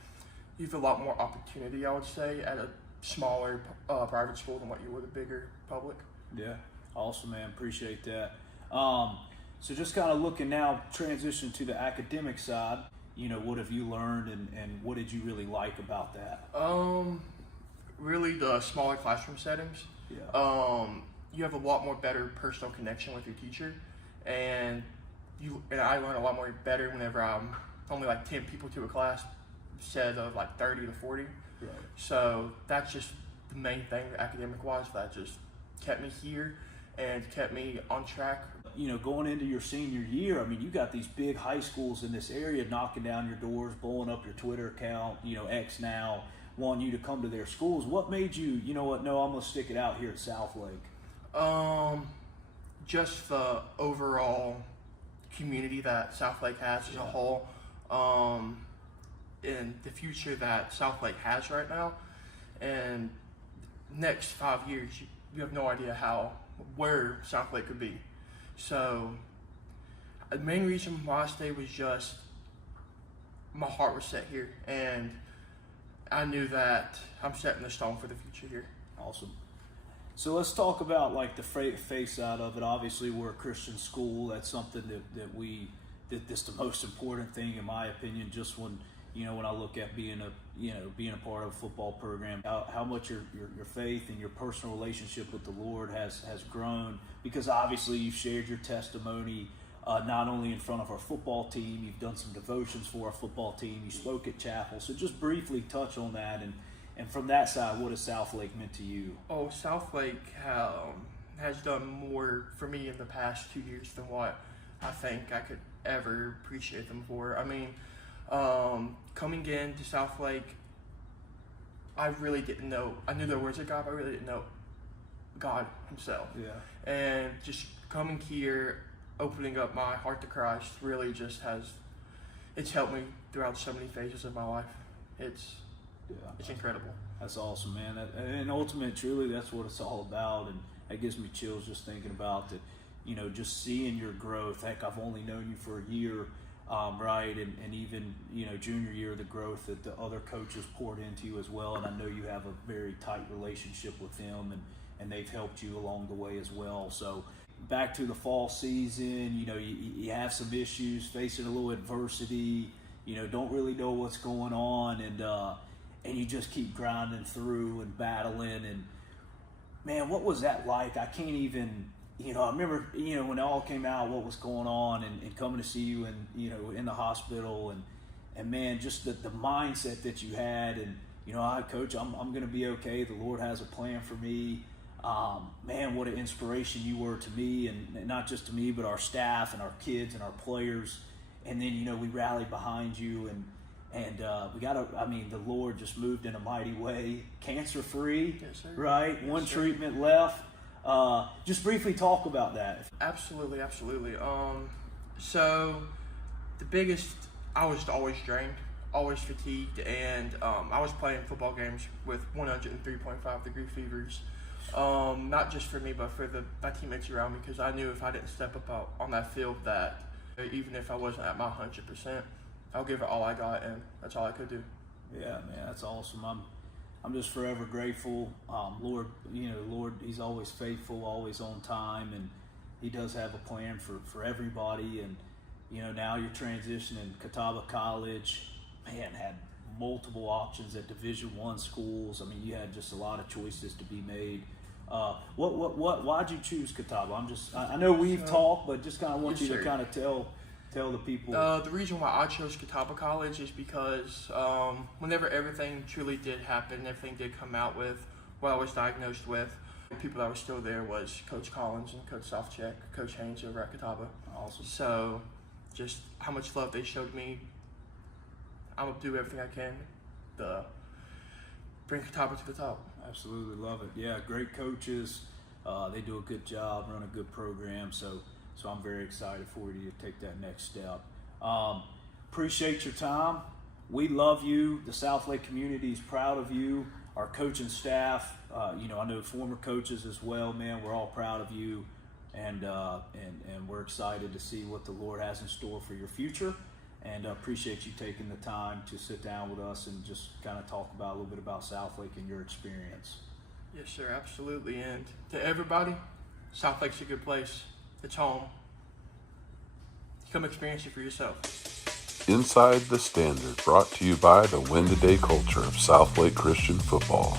you have a lot more opportunity, I would say, at a smaller private school than what you would a bigger public. Yeah, awesome, man. Appreciate that. So just kind of looking now, transition to the academic side. What have you learned, and what did you really like about that? Really the smaller classroom settings. Yeah. You have a lot more better personal connection with your teacher, and I learn a lot more better whenever I'm only like 10 people to a class instead of like 30 to 40. Right. So that's just the main thing academic-wise that just kept me here and kept me on track. Going into your senior year, you got these big high schools in this area knocking down your doors, blowing up your Twitter account, X now, wanting you to come to their schools. What made you, I'm going to stick it out here at Southlake? Just the overall community that Southlake has as a whole. In the future that Southlake has right now, and next 5 years, you have no idea where Southlake could be. So the main reason why I stayed was just my heart was set here, and I knew that I'm setting the stone for the future here. Awesome. So let's talk about like the faith side of it. Obviously, we're a Christian school. That's something that's the most important thing in my opinion. Just when I look at being a part of a football program, how much your faith and your personal relationship with the Lord has grown, because obviously you've shared your testimony not only in front of our football team, you've done some devotions for our football team, you spoke at chapel. So just briefly touch on that, and from that side, what has Southlake meant to you? Oh, Southlake has done more for me in the past 2 years than what I think I could ever appreciate them for. I mean, coming into Southlake, I really didn't know. I knew there was a God, but I really didn't know God himself. Yeah. And just coming here, opening up my heart to Christ really just it's helped me throughout so many phases of my life. It's incredible. That's awesome, man. And ultimately, truly, that's what it's all about. And that gives me chills just thinking about that, just seeing your growth. Heck, I've only known you for a year, right? And even, junior year, the growth that the other coaches poured into you as well. And I know you have a very tight relationship with them, and they've helped you along the way as well. So back to the fall season, you have some issues, facing a little adversity, don't really know what's going on, and you just keep grinding through and battling. And man, what was that like? I can't even, I remember, when it all came out, what was going on, and coming to see you in the hospital, and man, just the mindset that you had, and Coach, I'm going to be okay. The Lord has a plan for me. Man, what an inspiration you were to me, and not just to me, but our staff and our kids and our players. And then, we rallied behind you, and the Lord just moved in a mighty way. Cancer-free, yes, sir. Right? Yes, One sir. treatment left. Just briefly talk about that. Absolutely. So the biggest, I was always drained, always fatigued, and I was playing football games with 103.5 degree fevers. Not just for me, but for my teammates around me, because I knew if I didn't step up out on that field, that even if I wasn't at my 100%, I'll give it all I got, and that's all I could do. Yeah, man, that's awesome. I'm just forever grateful. Lord, He's always faithful, always on time, and He does have a plan for everybody. And now you're transitioning. Catawba College, man, had multiple options at Division I schools. I mean, you had just a lot of choices to be made. Why'd you choose Catawba? I know we've talked, but just kind of want Yes, you to sir. kind of tell the people. The reason why I chose Catawba College is because whenever everything truly did happen, everything did come out with what I was diagnosed with, the people that were still there was Coach Collins and Coach Sofcheck, Coach Haynes over at Catawba. Awesome. So just how much love they showed me, I'm going to do everything I can to bring Catawba to the top. Absolutely love it. Yeah, great coaches. They do a good job, run a good program. So I'm very excited for you to take that next step. Appreciate your time. We love you. The Southlake community is proud of you. Our coaching staff, I know former coaches as well. Man, we're all proud of you, and we're excited to see what the Lord has in store for your future. And appreciate you taking the time to sit down with us and just kind of talk about a little bit about Southlake and your experience. Yes, sir, absolutely. And to everybody, Southlake's a good place. It's home. Come experience it for yourself. Inside the Standard, brought to you by the win-today culture of SouthLake Christian football.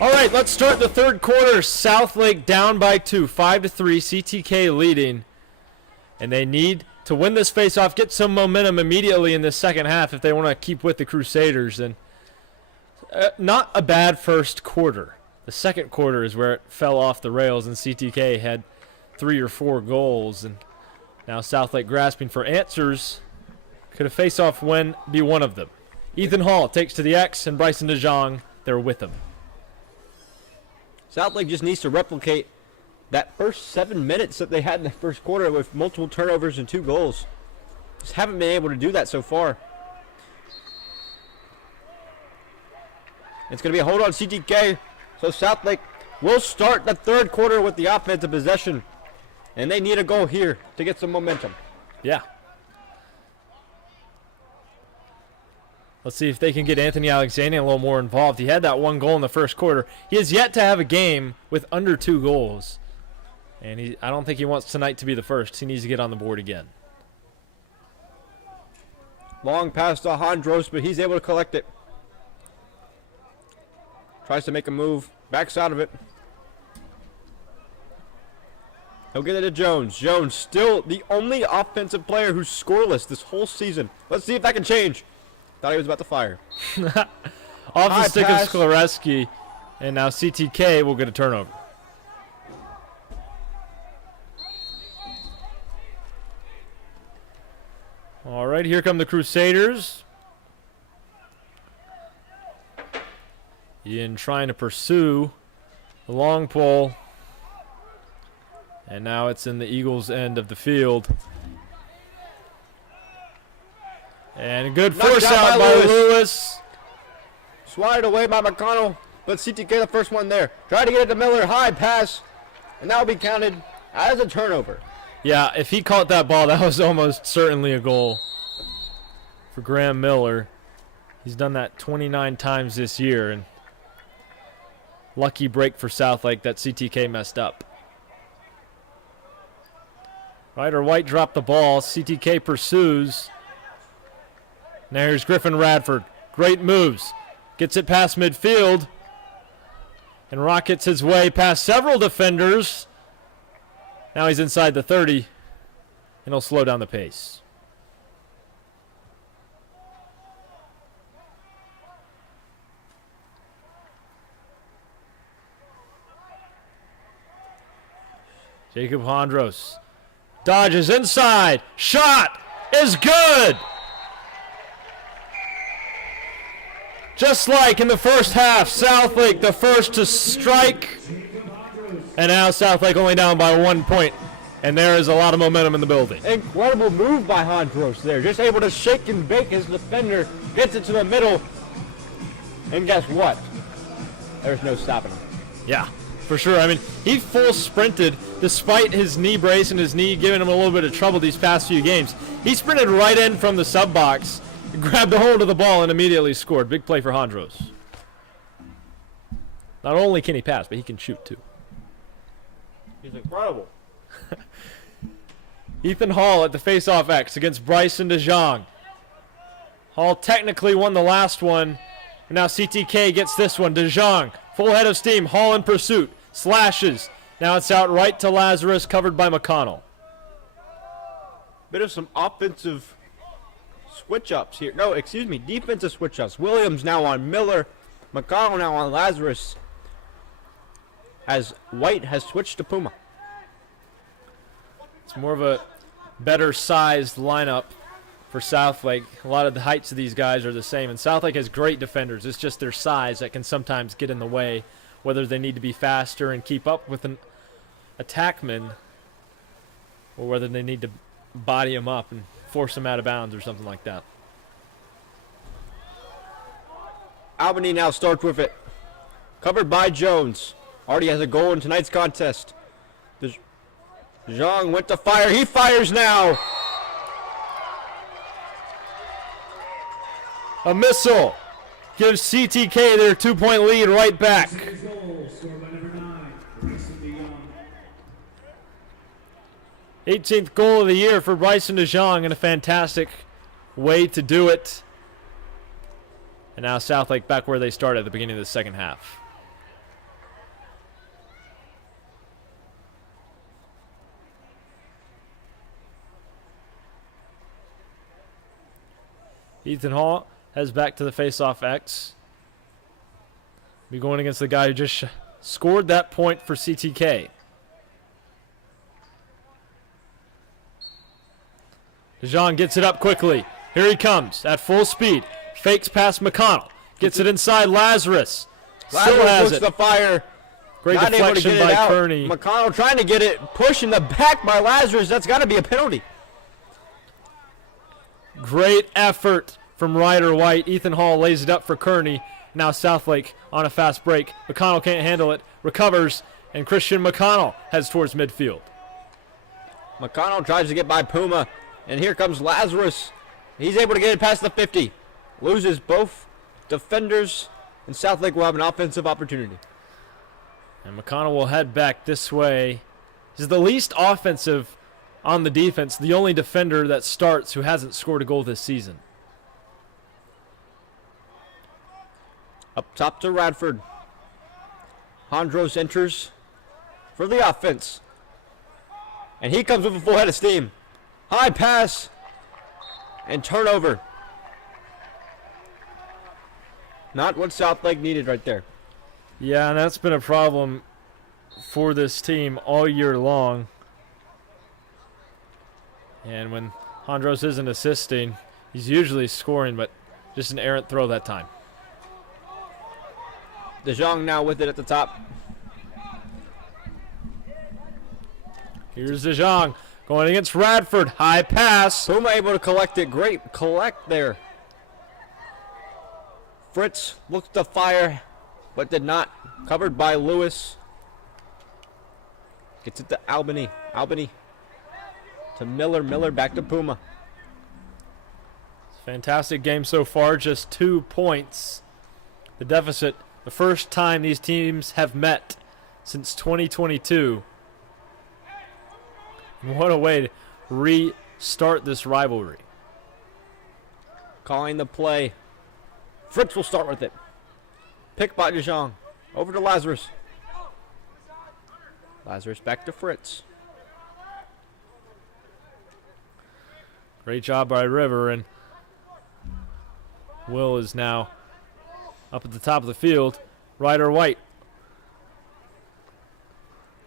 All right, let's start the third quarter. Southlake down by 2, 5-3, CTK leading. And they need to win this faceoff, get some momentum immediately in the second half if they want to keep with the Crusaders. And not a bad first quarter. The second quarter is where it fell off the rails, and CTK had 3 or 4 goals. And now Southlake grasping for answers. Could a faceoff win be one of them? Ethan Hall takes to the X, and Bryson DeJong there with him. Southlake just needs to replicate that first 7 minutes that they had in the first quarter with multiple turnovers and 2 goals. Just haven't been able to do that so far. It's going to be a hold on CTK. So Southlake will start the third quarter with the offensive possession. And they need a goal here to get some momentum. Yeah. Let's see if they can get Anthony Alexander a little more involved. He had that 1 goal in the first quarter. He has yet to have a game with under 2 goals. And I don't think he wants tonight to be the first. He needs to get on the board again. Long pass to Hondros, but he's able to collect it. Tries to make a move. Backs out of it. He'll get it to Jones. Jones still the only offensive player who's scoreless this whole season. Let's see if that can change. Thought he was about to fire. Off the stick of Sklereski. And now CTK will get a turnover. All right, here come the Crusaders. Ian trying to pursue the long pole. And now it's in the Eagles' end of the field. And a good force out by Lewis. Swatted away by McConnell, but CTK the first one there. Tried to get it to Miller, high pass, and that will be counted as a turnover. Yeah, if he caught that ball, that was almost certainly a goal for Graham Miller. He's done that 29 times this year, and lucky break for Southlake that CTK messed up. Ryder White dropped the ball. CTK pursues. Now here's Griffin Radford. Great moves. Gets it past midfield. And rockets his way past several defenders. Now he's inside the 30. And he'll slow down the pace. Jacob Hondros dodges inside. Shot is good. Just like in the first half, Southlake the first to strike. And now Southlake only down by 1 point. And there is a lot of momentum in the building. Incredible move by Hondros there. Just able to shake and bake his defender. Gets it to the middle. And guess what? There's no stopping him. Yeah, for sure. I mean, he full sprinted despite his knee brace and his knee giving him a little bit of trouble these past few games. He sprinted right in from the sub box, grabbed a hold of the ball, and immediately scored. Big play for Hondros. Not only can he pass, but he can shoot too. He's incredible. Ethan Hall at the face-off X against Bryson DeJong. Hall technically won the last one. And now CTK gets this one. DeJong, full head of steam. Hall in pursuit. Slashes. Now it's out right to Lazarus, covered by McConnell. Bit of some offensive switch-ups here. No, excuse me, defensive switch-ups. Williams now on Miller. McConnell now on Lazarus. As White has switched to Puma. It's more of a better sized lineup for Southlake. A lot of the heights of these guys are the same. And Southlake has great defenders. It's just their size that can sometimes get in the way, whether they need to be faster and keep up with an attackman or whether they need to body him up and force him out of bounds or something like that. Albany now starts with it. Covered by Jones. Already has a goal in tonight's contest. Zhang went to fire. He fires now. A missile gives CTK their 2-point lead right back. 18th goal of the year for Bryson DeJong, and a fantastic way to do it. And now Southlake back where they started at the beginning of the second half. Ethan Hall heads back to the face-off X. Be going against the guy who just scored that point for CTK. DeJong gets it up quickly. Here he comes at full speed. Fakes past McConnell. Gets it inside Lazarus. Still has it. The fire. Great Not able to deflection get it by out. Kearney. McConnell trying to get it. Push in the back by Lazarus. That's got to be a penalty. Great effort from Ryder White. Ethan Hall lays it up for Kearney. Now Southlake on a fast break. McConnell can't handle it. Recovers. And Christian McConnell heads towards midfield. McConnell tries to get by Puma. And here comes Lazarus. He's able to get it past the 50. Loses both defenders. And Southlake will have an offensive opportunity. And McConnell will head back this way. He's the least offensive on the defense. The only defender that starts who hasn't scored a goal this season. Up top to Radford. Hondros enters for the offense. And he comes with a full head of steam. High pass. And turnover. Not what Southlake needed right there. Yeah, and that's been a problem for this team all year long. And when Hondros isn't assisting, he's usually scoring, but just an errant throw that time. DeJong now with it at the top. Here's DeJong going against Radford. High pass. Puma able to collect it. Great collect there. Fritz looked to fire, but did not. Covered by Lewis. Gets it to Albany. Albany to Miller. Miller back to Puma. Fantastic game so far. Just 2 points. The deficit, the first time these teams have met since 2022. And what a way to restart this rivalry. Calling the play. Fritz will start with it. Pick by DeJong. Over to Lazarus. Lazarus back to Fritz. Great job by River, and Will is now up at the top of the field. Ryder White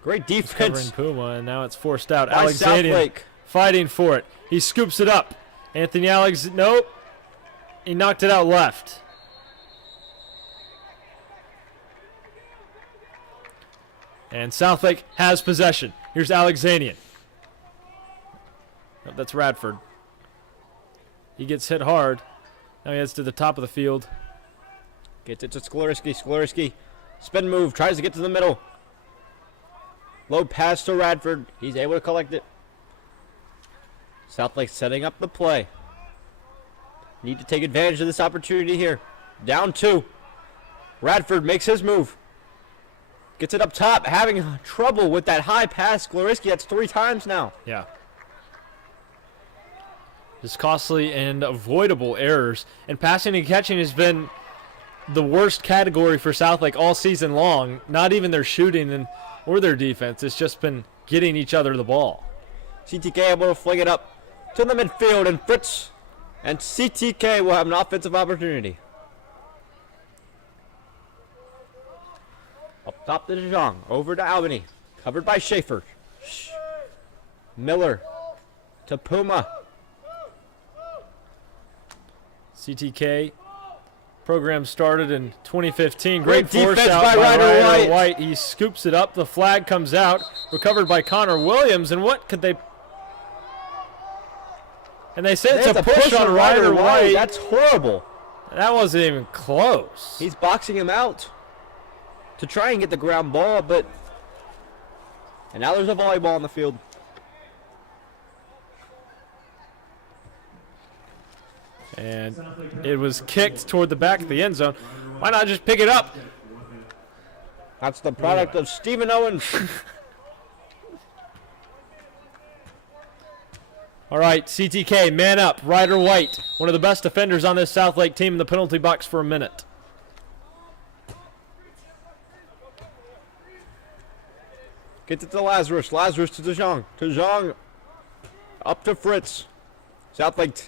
Great covering defense. Puma, and now it's forced out. By Alexandrian Southlake. fighting for it. He scoops it up. Anthony nope. He knocked it out left. And Southlake has possession. Here's Alexandrian. Nope, that's Radford. He gets hit hard. Now he heads to the top of the field. Gets it to Sklarski. Sklarski. Spin move. Tries to get to the middle. Low pass to Radford. He's able to collect it. Southlake setting up the play. Need to take advantage of this opportunity here. Down 2. Radford makes his move. Gets it up top. Having trouble with that high pass. Sklarski, that's 3 times now. Yeah. Just costly and avoidable errors. And passing and catching has been the worst category for Southlake all season long. Not even their shooting or their defense. It's just been getting each other the ball. CTK able to fling it up to the midfield, and Fritz and CTK will have an offensive opportunity. Up top to DeJong. Over to Albany. Covered by Schaefer. Miller to Puma. CTK program started in 2015. Great defense force out by by Ryder Ryder White. White. He scoops it up. The flag comes out. Recovered by Connor Williams. And what could they... And they say it's a push on Ryder White. That's horrible. That wasn't even close. He's boxing him out to try and get the ground ball, but... And now there's a volleyball on the field. And it was kicked toward the back of the end zone. Why not just pick it up? That's the product of Stephen Owens. All right, CTK, man up. Ryder White, one of the best defenders on this Southlake team in the penalty box for a minute. Gets it to Lazarus. Lazarus to DeJong. DeJong up to Fritz. Southlake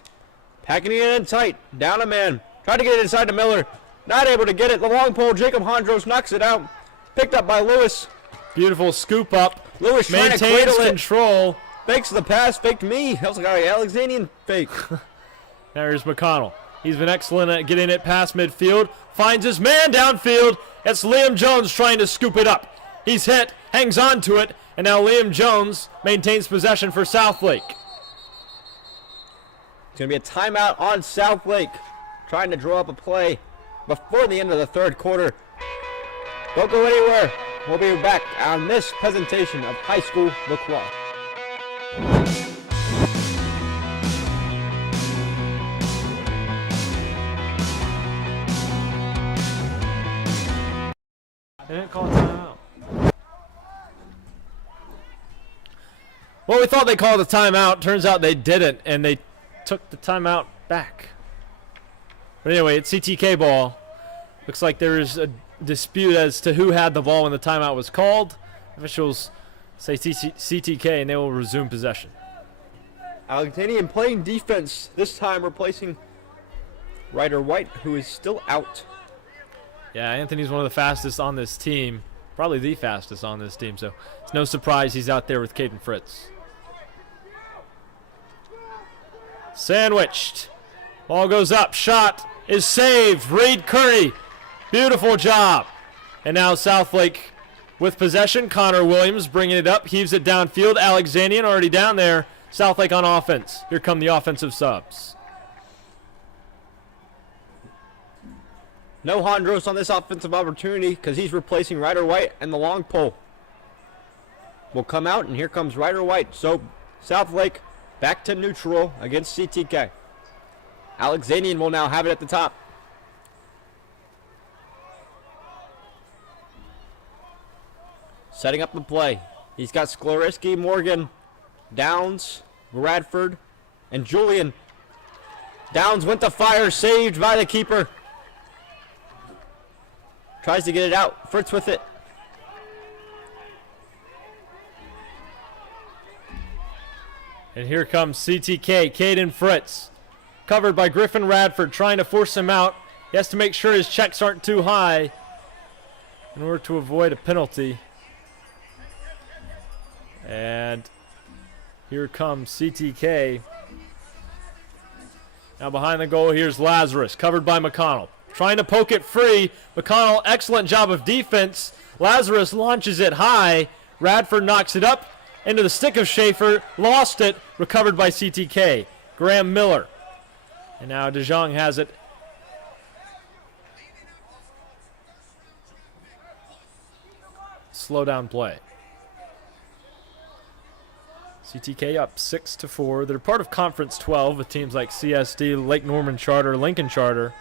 Packing it in tight. Down a man. Tried to get it inside to Miller. Not able to get it. The long pole. Jacob Hondros knocks it out. Picked up by Lewis. Beautiful scoop up. Lewis trying to Maintains cradle it. control. Fakes the pass. Faked me. That was like an Alexandrian fake. There's McConnell. He's been excellent at getting it past midfield. Finds his man downfield. It's Liam Jones trying to scoop it up. He's hit. Hangs on to it. And now Liam Jones maintains possession for Southlake. It's going to be a timeout on Southlake. Trying to draw up a play before the end of the third quarter. Don't go anywhere. We'll be back on this presentation of high school lacrosse. They didn't call a timeout. Well, we thought they called a timeout. Turns out they didn't, and they took the timeout back. But anyway, it's CTK ball. Looks like there is a dispute as to who had the ball when the timeout was called. Officials say CTK, and they will resume possession. Alexandrian playing defense, this time replacing Ryder White, who is still out. Yeah, Anthony's one of the fastest on this team. Probably the fastest on this team, so it's no surprise he's out there with Caden Fritz. Sandwiched. Ball goes up. Shot is saved. Reed Curry. Beautiful job. And now Southlake with possession. Connor Williams bringing it up. Heaves it downfield. Alexandrian already down there. Southlake on offense. Here come the offensive subs. No Hondros on this offensive opportunity because he's replacing Ryder White, and the long pole will come out, and here comes Ryder White. So Southlake back to neutral against CTK. Alexandrian will now have it at the top. Setting up the play. He's got Sklariski, Morgan, Downs, Bradford, and Julian. Downs went to fire, saved by the keeper. Tries to get it out. Fritz with it. And here comes CTK, Caden Fritz. Covered by Griffin Radford, trying to force him out. He has to make sure his checks aren't too high in order to avoid a penalty. And here comes CTK. Now behind the goal, here's Lazarus, covered by McConnell. Trying to poke it free. McConnell, excellent job of defense. Lazarus launches it high. Radford knocks it up into the stick of Schaefer. Lost it. Recovered by CTK. Graham Miller. And now DeJong has it. Slow down play. CTK up 6-4. They're part of Conference 12 with teams like CSD, Lake Norman Charter, Lincoln Charter,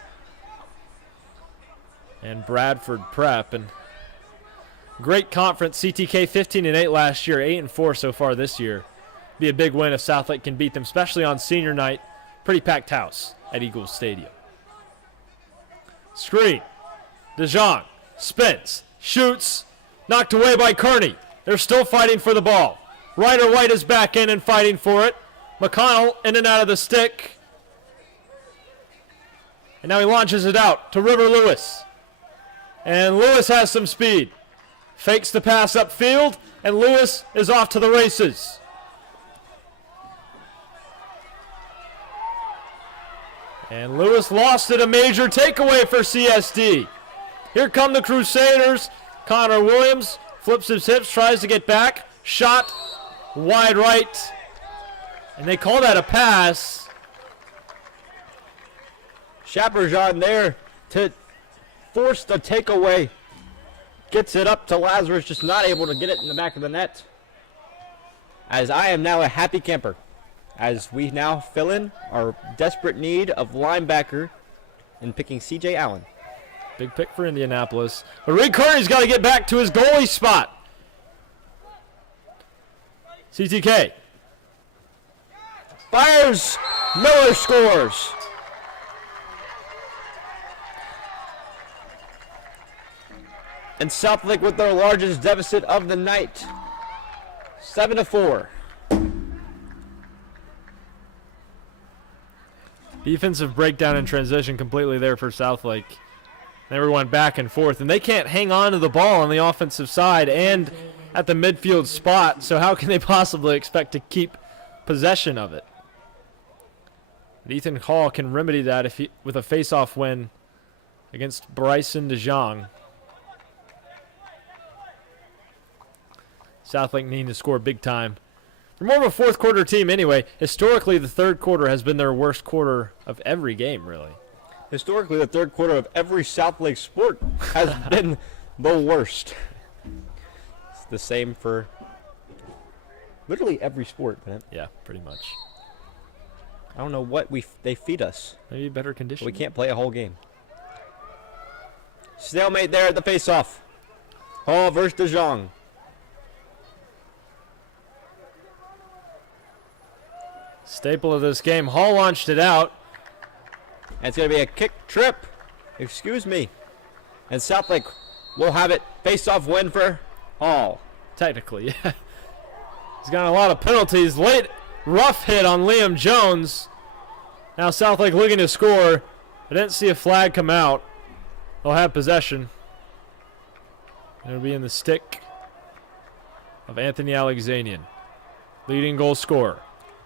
and Bradford Prep. And great conference. CTK 15-8 last year, 8-4 so far this year. Be a big win if Southlake can beat them, especially on senior night. Pretty packed house at Eagles Stadium. Screen. DeJong spins, shoots, knocked away by Kearney. They're still fighting for the ball. Ryder White is back in and fighting for it. McConnell in and out of the stick. And now he launches it out to River Lewis. And Lewis has some speed. Fakes the pass upfield, and Lewis is off to the races. And Lewis lost it, a major takeaway for CSD. Here come the Crusaders. Connor Williams flips his hips, tries to get back. Shot wide right. And they call that a pass. Chaperjon there to force the takeaway. Gets it up to Lazarus, just not able to get it in the back of the net. As I am now a happy camper, as we now fill in our desperate need of linebacker in picking C.J. Allen. Big pick for Indianapolis. But Reed Kearney's got to get back to his goalie spot. CTK. Fires. Miller scores. And Southlake with their largest deficit of the night. 7-4. Defensive breakdown and transition completely there for Southlake. They were going back and forth, and they can't hang on to the ball on the offensive side and at the midfield spot, so how can they possibly expect to keep possession of it? But Ethan Hall can remedy that with a face-off win against Bryson DeJong. Southlake needing to score big time. They're more of a fourth quarter team anyway. Historically, the third quarter has been their worst quarter of every game, really. Historically, the third quarter of every Southlake sport has been the worst. It's the same for literally every sport, Bennett. Yeah, pretty much. I don't know what they feed us. Maybe better condition. We can't play a whole game. Stalemate there at the face-off. Hall versus DeJong. Staple of this game. Hall launched it out. And it's going to be a kick trip. Excuse me. And Southlake will have it. Face-off win for Hall. Technically, yeah. He's got a lot of penalties. Late rough hit on Liam Jones. Now Southlake looking to score. I didn't see a flag come out. They'll have possession. It'll be in the stick of Anthony Alexanian. Leading goal scorer.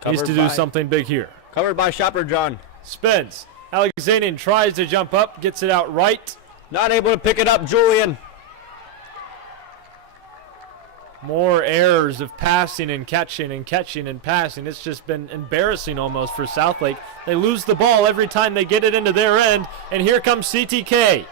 Needs to do something big here. Covered by Shopper John. Spins. Alexanian tries to jump up. Gets it out right. Not able to pick it up, Julian. More errors of passing and catching and catching and passing. It's just been embarrassing almost for Southlake. They lose the ball every time they get it into their end. And here comes CTK.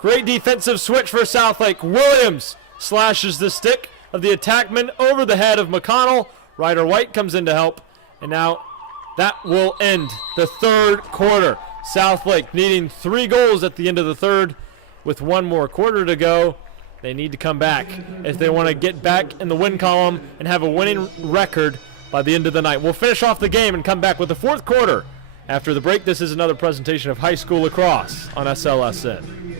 Great defensive switch for Southlake. Williams slashes the stick of the attackman over the head of McConnell. Ryder White comes in to help. And now that will end the third quarter. Southlake needing 3 goals at the end of the third with 1 more quarter to go. They need to come back if they want to get back in the win column and have a winning record by the end of the night. We'll finish off the game and come back with the fourth quarter. After the break, this is another presentation of high school lacrosse on SLSN.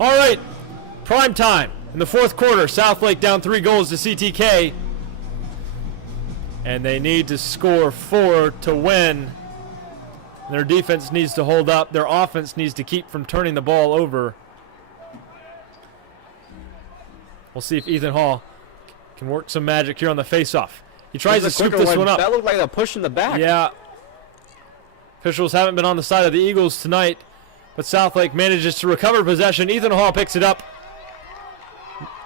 All right, prime time in the fourth quarter. Southlake down 3 goals to CTK. And they need to score 4 to win. Their defense needs to hold up. Their offense needs to keep from turning the ball over. We'll see if Ethan Hall can work some magic here on the faceoff. He tries to scoop this one up. That looked like a push in the back. Yeah. Officials haven't been on the side of the Eagles tonight, but Southlake manages to recover possession. Ethan Hall picks it up.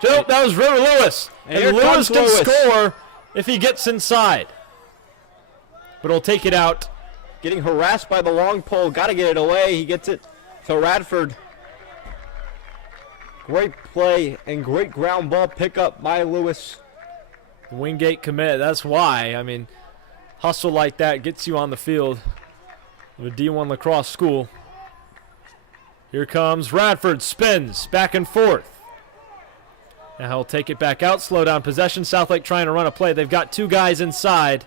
Nope, that was River Lewis. And Lewis can score if he gets inside. But he'll take it out. Getting harassed by the long pole. Got to get it away. He gets it to Radford. Great play and great ground ball pickup by Lewis. Wingate commit. That's why. I mean, hustle like that gets you on the field of a D1 lacrosse school. Here comes Radford. Spins back and forth. Now he'll take it back out, slow down possession. Southlake trying to run a play. They've got 2 guys inside.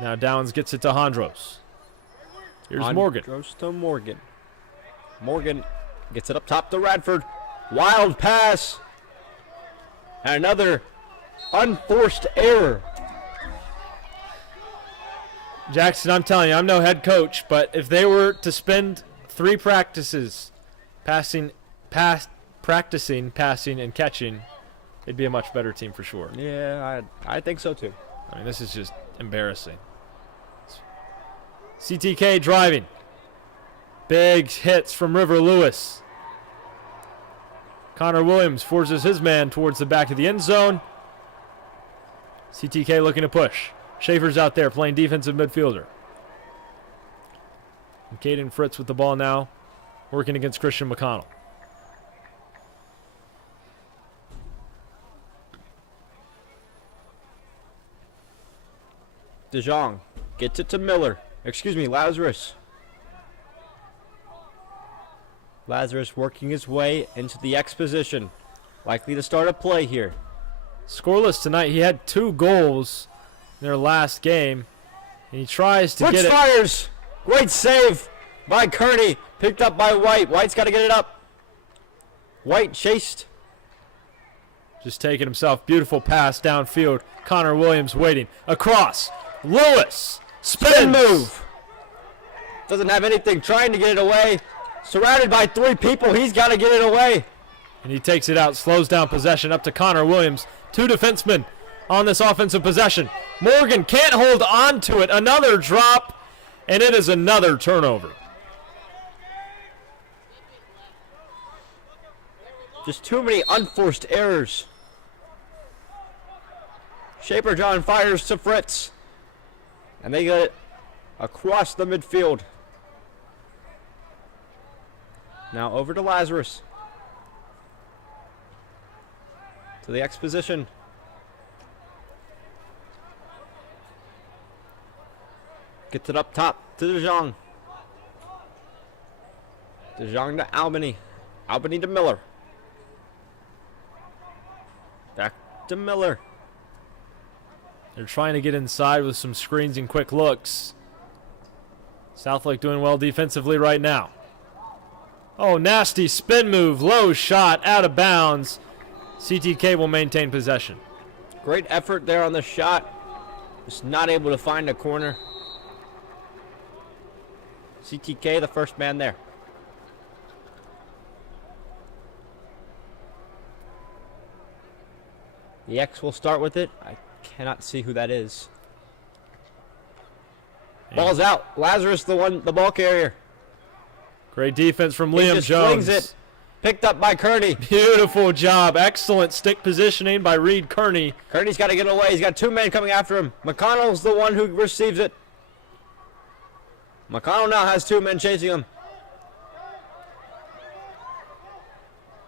Now Downs gets it to Hondros. Here's Morgan. Hondros to Morgan. Morgan gets it up top to Radford. Wild pass. And another unforced error. Jackson, I'm telling you, I'm no head coach, but if they were to spend 3 practices practicing passing and catching, it'd be a much better team for sure. Yeah, I think so too. I mean, this is just embarrassing. CTK driving. Big hits from River Lewis. Connor Williams forces his man towards the back of the end zone. CTK looking to push. Schaefer's out there playing defensive midfielder. And Caden Fritz with the ball now, working against Christian McConnell. DeJong gets it to Miller. Excuse me, Lazarus. Lazarus working his way into the X position. Likely to start a play here. Scoreless tonight. He had 2 goals in their last game. And he tries to Fritz get it. fires. Great save by Kearney. Picked up by White. White's got to get it up. White chased. Just taking himself. Beautiful pass downfield. Connor Williams waiting. Across. Lewis. Spin move. Doesn't have anything. Trying to get it away. Surrounded by 3 people. He's got to get it away. And he takes it out. Slows down possession up to Connor Williams. 2 defensemen on this offensive possession. Morgan can't hold on to it. Another drop. And it is another turnover. Just too many unforced errors. Shaper John fires to Fritz. And they get it across the midfield. Now over to Lazarus. To the X position. Gets it up top to DeJong. DeJong to Albany. Albany to Miller. Back to Miller. They're trying to get inside with some screens and quick looks. Southlake doing well defensively right now. Oh, nasty spin move. Low shot. Out of bounds. CTK will maintain possession. Great effort there on the shot. Just not able to find a corner. CTK, the first man there. The X will start with it. I cannot see who that is. Ball's out. Lazarus, the ball carrier. Great defense from He Liam just Jones. flings it. Picked up by Kearney. Beautiful job. Excellent stick positioning by Reed Kearney. Kearney's got to get away. He's got 2 men coming after him. McConnell's the one who receives it. McConnell now has 2 men chasing him.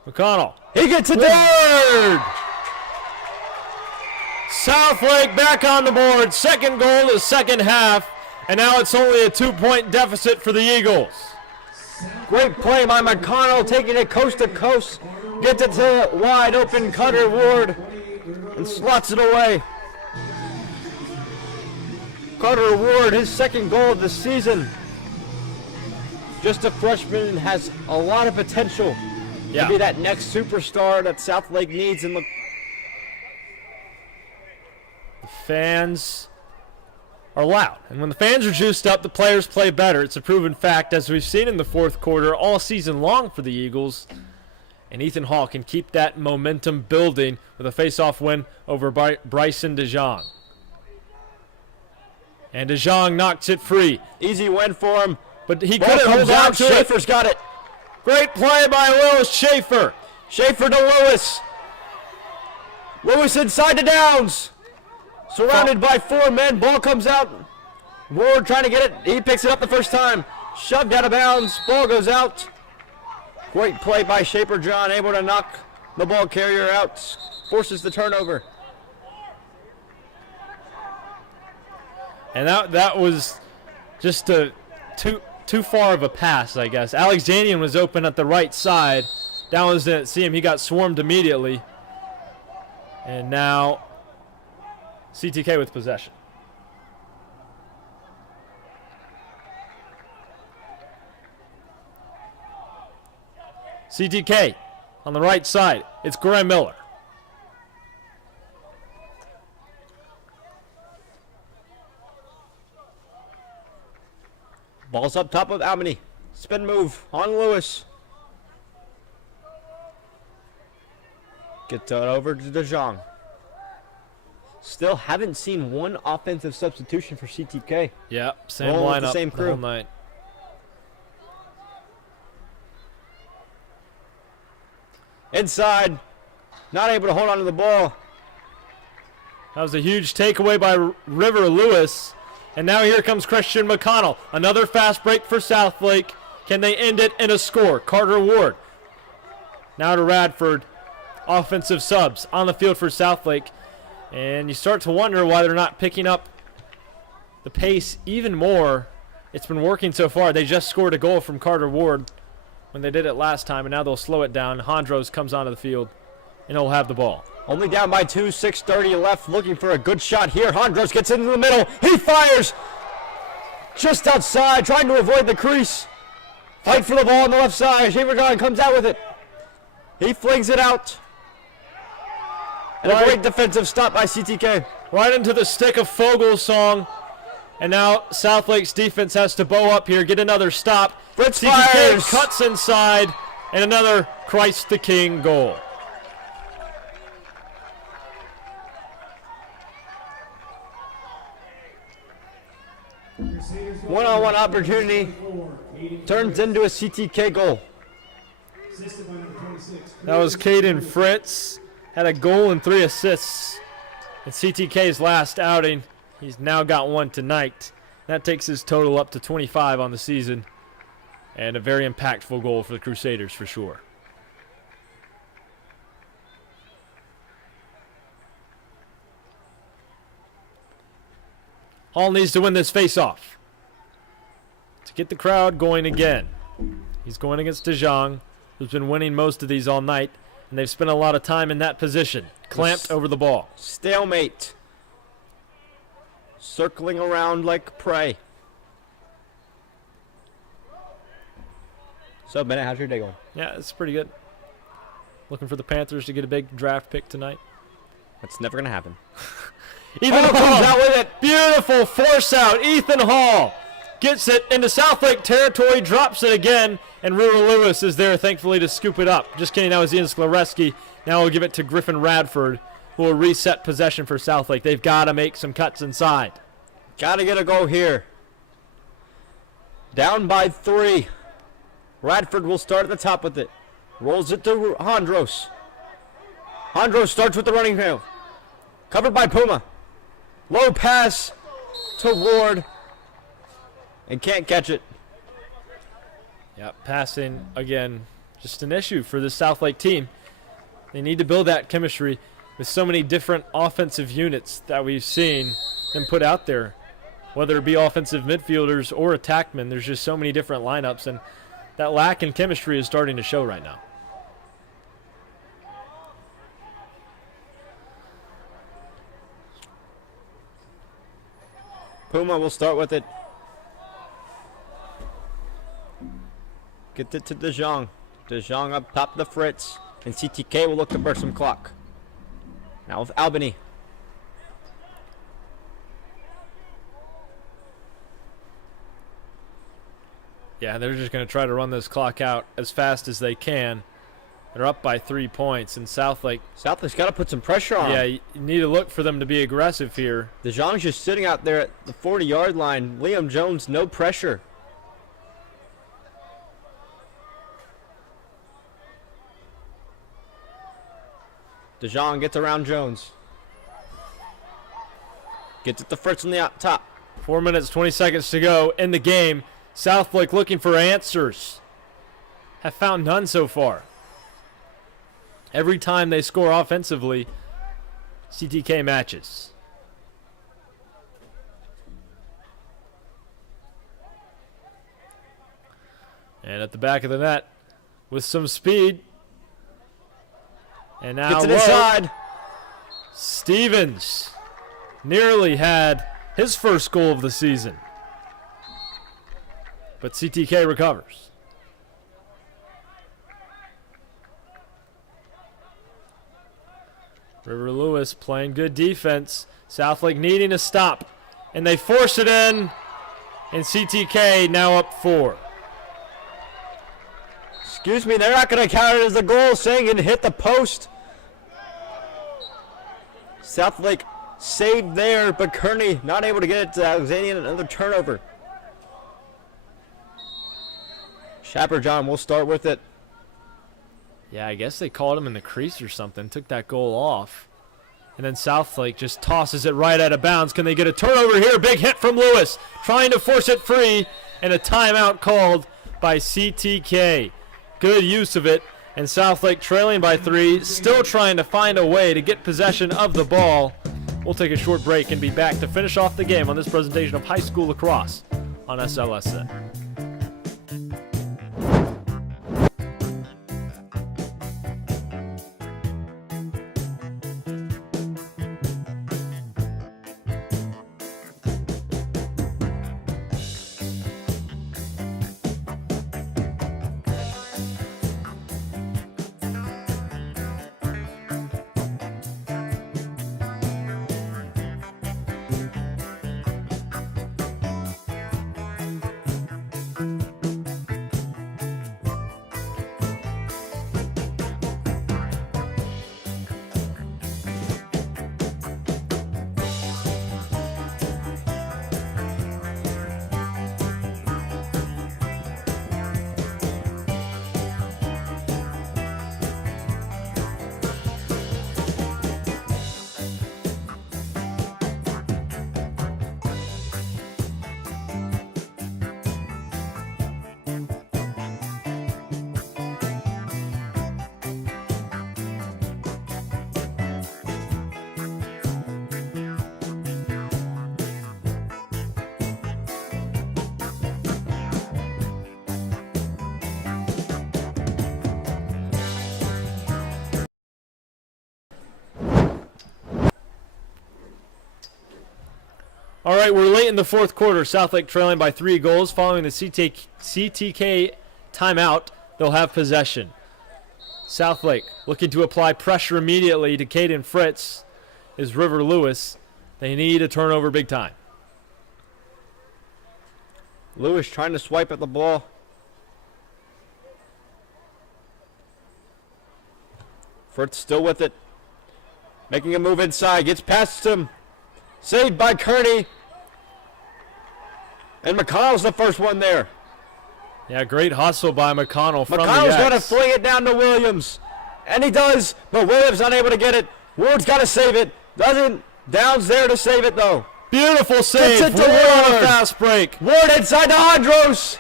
McConnell. He gets it third. Southlake back on the board. Second goal of the second half. And now it's only a 2-point deficit for the Eagles. Great play by McConnell, taking it coast to coast. Gets it to wide open Cutter Ward and slots it away. Cutter Ward, his second goal of the season. Just a freshman and has a lot of potential to be that next superstar that Southlake needs. And the fans are loud. And when the fans are juiced up, the players play better. It's a proven fact, as we've seen in the fourth quarter all season long for the Eagles. And Ethan Hall can keep that momentum building with a face-off win over Bryson DeJong. And DeJong knocks it free. easy win for him. But he couldn't hold on to it. Schaefer's got it. Great play by Lewis Schaefer. Schaefer to Lewis. Lewis inside the Downs. Surrounded by 4 men. Ball comes out. Ward trying to get it. He picks it up the first time. Shoved out of bounds. Ball goes out. Great play by Shaper John. Able to knock the ball carrier out. Forces the turnover. And that was just too far of a pass, I guess. Alexandrian was open at the right side. Downs didn't see him. He got swarmed immediately. And now CTK with possession. CTK on the right side. It's Graham Miller. Ball's up top of Albany. Spin move on Lewis. Gets it over to DeJong. Still haven't seen one offensive substitution for CTK. Yep, same Rolling with lineup the same crew. whole night. Inside. Not able to hold on to the ball. That was a huge takeaway by River Lewis. And now here comes Christian McConnell. Another fast break for Southlake. Can they end it in a score? Carter Ward. Now to Radford. Offensive subs on the field for Southlake. And you start to wonder why they're not picking up the pace even more. It's been working so far. They just scored a goal from Carter Ward when they did it last time, and now they'll slow it down. Hondros comes onto the field, and he'll have the ball. Only down by 2, 6:30 left, looking for a good shot here. Hondros gets into the middle. He fires just outside, trying to avoid the crease. Fight for the ball on the left side. Shaverjohn comes out with it. He flings it out. And a great defensive stop by CTK. Right into the stick of Fogelsong. And now Southlake's defense has to bow up here, get another stop. Fritz CTK fires. cuts inside, and another Christ the King goal. One-on-one opportunity turns into a CTK goal. That was Caden Fritz. Had a goal and 3 assists in CTK's last outing. He's now got one tonight. That takes his total up to 25 on the season. And a very impactful goal for the Crusaders for sure. Hall needs to win this face-off to get the crowd going again. He's going against DeJong, who's been winning most of these all night, and they've spent a lot of time in that position, clamped over the ball. Stalemate. Circling around like prey. So, Bennett, how's your day going? Yeah, it's pretty good. Looking for the Panthers to get a big draft pick tonight. That's never going to happen. Ethan Hall comes out with it. Beautiful force out. Ethan Hall gets it into Southlake territory, drops it again, and River Lewis is there, thankfully, to scoop it up. Just kidding, that was Ian Sklereski. Now we'll give it to Griffin Radford, who will reset possession for Southlake. They've got to make some cuts inside. Got to get a goal here. Down by 3. Radford will start at the top with it. Rolls it to Hondros. Hondros starts with the running heel. Covered by Puma. Low pass to Ward. And can't catch it. Yeah, passing, again, just an issue for the Southlake team. They need to build that chemistry with so many different offensive units that we've seen them put out there. Whether it be offensive midfielders or attackmen, there's just so many different lineups, and that lack in chemistry is starting to show right now. Puma will start with it. Get it to DeJong. DeJong up top of the Fritz. And CTK will look to burst some clock. Now with Albany. Yeah, they're just going to try to run this clock out as fast as they can. They're up by 3 points, and Southlake's got to put some pressure on yeah, him. you need to look for them to be aggressive here. DeJong's just sitting out there at the 40-yard line. Liam Jones, no pressure. DeJong gets around Jones. Gets it to Fritz on the top. 4 minutes, 20 seconds to go in the game. Southlake looking for answers. Have found none so far. Every time they score offensively, CTK matches. And at the back of the net, with some speed, And now Gets it low. inside. Stevens nearly had his first goal of the season. But CTK recovers. River Lewis playing good defense. Southlake needing a stop. And they force it in. And CTK now up 4. Excuse me, they're not going to count it as a goal, saying it hit the post. Southlake saved there, but Kearney not able to get it to Alexandrian. Another turnover. Shapper-John will start with it. Yeah, I guess they called him in the crease or something. Took that goal off. And then Southlake just tosses it right out of bounds. Can they get a turnover here? Big hit from Lewis. Trying to force it free. And a timeout called by CTK. Good use of it. And Southlake trailing by 3. Still trying to find a way to get possession of the ball. We'll take a short break and be back to finish off the game on this presentation of high school lacrosse on SLSN. All right, we're late in the fourth quarter. Southlake trailing by 3 goals. Following the CTK timeout, they'll have possession. Southlake looking to apply pressure immediately to Caden Fritz is River Lewis. They need a turnover big time. Lewis trying to swipe at the ball. Fritz still with it. Making a move inside. Gets past him. Saved by Kearney. And McConnell's the first one there. Yeah, great hustle by McConnell from the McConnell's got to X. fling it down to Williams. And he does, but Williams unable to get it. Ward's got to save it. Doesn't. Downs there to save it, though. Beautiful save. Gets it to Ward on a Ward. fast break. Ward inside to Andros.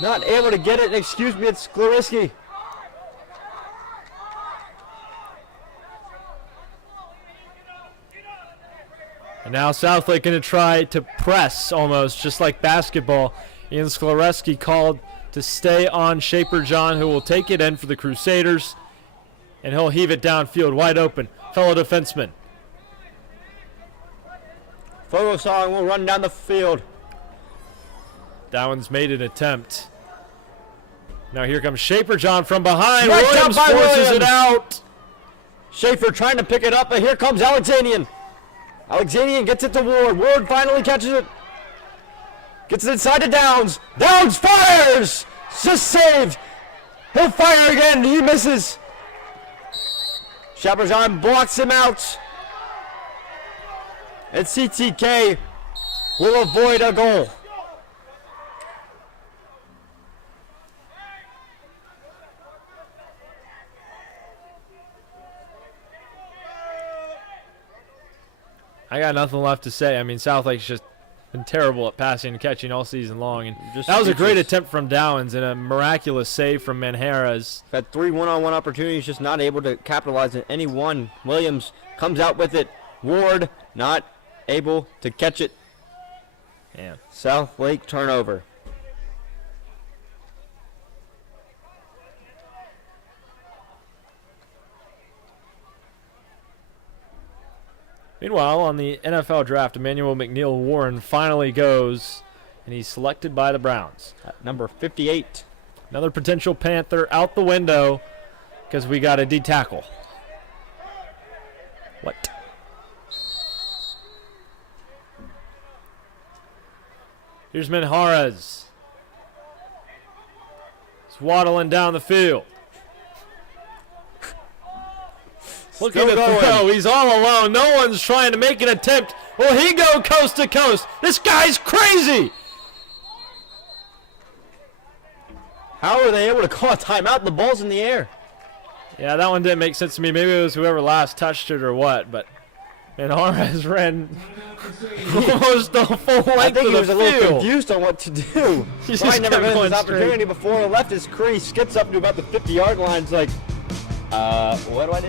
Not able to get it. Excuse me, it's Sklariski. And now Southlake going to try to press almost, just like basketball. Ian Sklereski called to stay on Shaper-John, who will take it in for the Crusaders. And he'll heave it downfield, wide open. Fellow defenseman. Photo song will run down the field. That one's made an attempt. Now here comes Shaper-John from behind. Smacked Williams out by forces Williams. it out. Schaefer trying to pick it up, but here comes Alexandrian. Alexandrian gets it to Ward. Ward finally catches it. Gets it inside to Downs. Downs fires! Just saved. He'll fire again. He misses. Chaperzon blocks him out. And CTK will avoid a goal. I got nothing left to say. I mean, Southlake's just been terrible at passing and catching all season long. And Just that was a great speechless. attempt from Downs and a miraculous save from Manjares. Had 3 one-on-one opportunities, just not able to capitalize on any one. Williams comes out with it. Ward not able to catch it. Man. Southlake turnover. Meanwhile, on the NFL draft, Emmanuel McNeil Warren finally goes, and he's selected by the Browns. At number 58. Another potential Panther out the window because we got a D-tackle. What? Here's Manjarez. He's waddling down the field. Looking to throw. He's all alone. No one's trying to make an attempt. Will he go coast to coast? This guy's crazy. How are they able to call a timeout? The ball's in the air. Yeah, that one didn't make sense to me. Maybe it was whoever last touched it or what, but Manjarez ran almost the full length of the field. I think he was a little confused on what to do. He's Probably just never kept had going this opportunity before. He left his crease, skips up to about the 50-yard line. It's like, what do I do?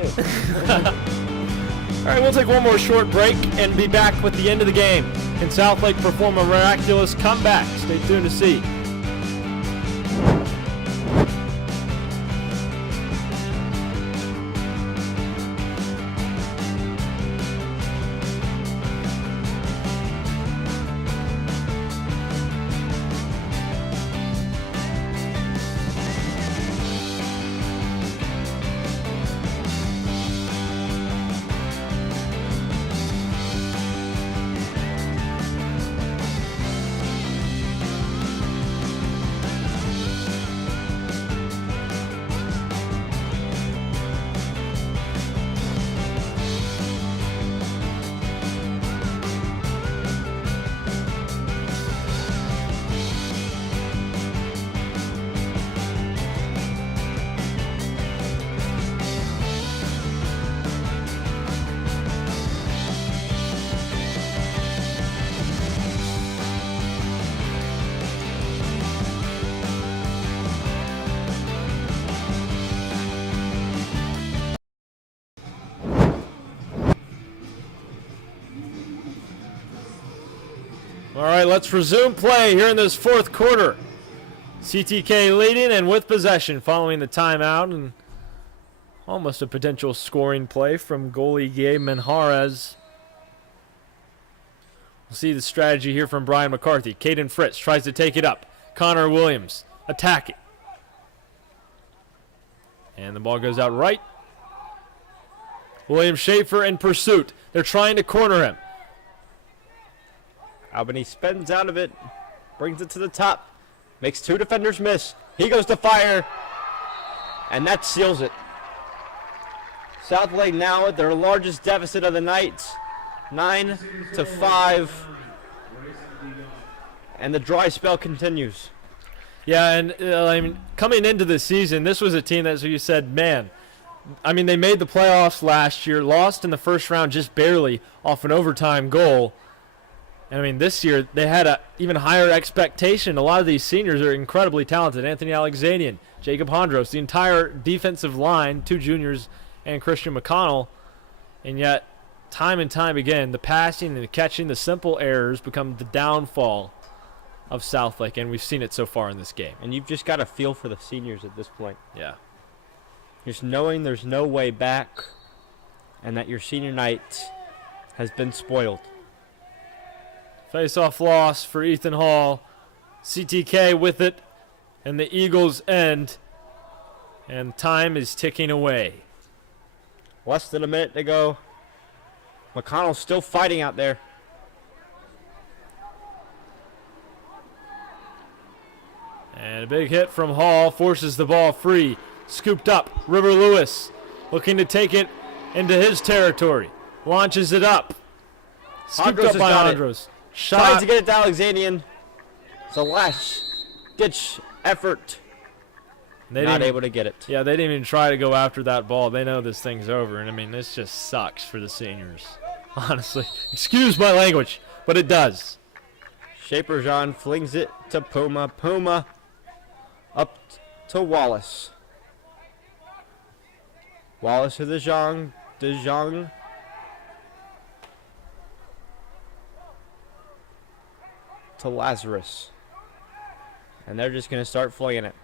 All right, we'll take one more short break and be back with the end of the game. Can Southlake perform a miraculous comeback? Stay tuned to see. All right, let's resume play here in this fourth quarter. CTK leading and with possession following the timeout and almost a potential scoring play from goalie Gabe Manjarez. We'll see the strategy here from Brian McCarthy. Caden Fritz tries to take it up. Connor Williams attacking. And the ball goes out right. William Schaefer in pursuit. They're trying to corner him. Albany spins out of it, brings it to the top, makes two defenders miss. He goes to fire, and that seals it. Southlake now at their largest deficit of the night, 9-5, and the dry spell continues. Yeah, and I mean, coming into the season, this was a team that, as you said, man, I mean, they made the playoffs last year, lost in the first round just barely off an overtime goal. And I mean, this year they had an even higher expectation. A lot of these seniors are incredibly talented. Anthony Alexanian, Jacob Hondros, the entire defensive line, two juniors, and Christian McConnell. And yet, time and time again, the passing and the catching, the simple errors become the downfall of Southlake, and we've seen it so far in this game. And you've just got to feel for the seniors at this point. Yeah. Just knowing there's no way back and that your senior night has been spoiled. Face-off loss for Ethan Hall. CTK with it, and the Eagles end. And time is ticking away. Less than a minute to go. McConnell's still fighting out there. And a big hit from Hall forces the ball free. Scooped up. River Lewis looking to take it into his territory. Launches it up. Scooped up by Andros. Tries to get it to Alexanian. It's a last-ditch effort. Not able to get it. Yeah, they didn't even try to go after that ball. They know this thing's over. And, I mean, this just sucks for the seniors. Honestly. Excuse my language, but it does. Shaper Jean flings it to Puma. Puma up to Wallace. Wallace to DeJong. DeJong. To Lazarus. And they're just going to start flinging it.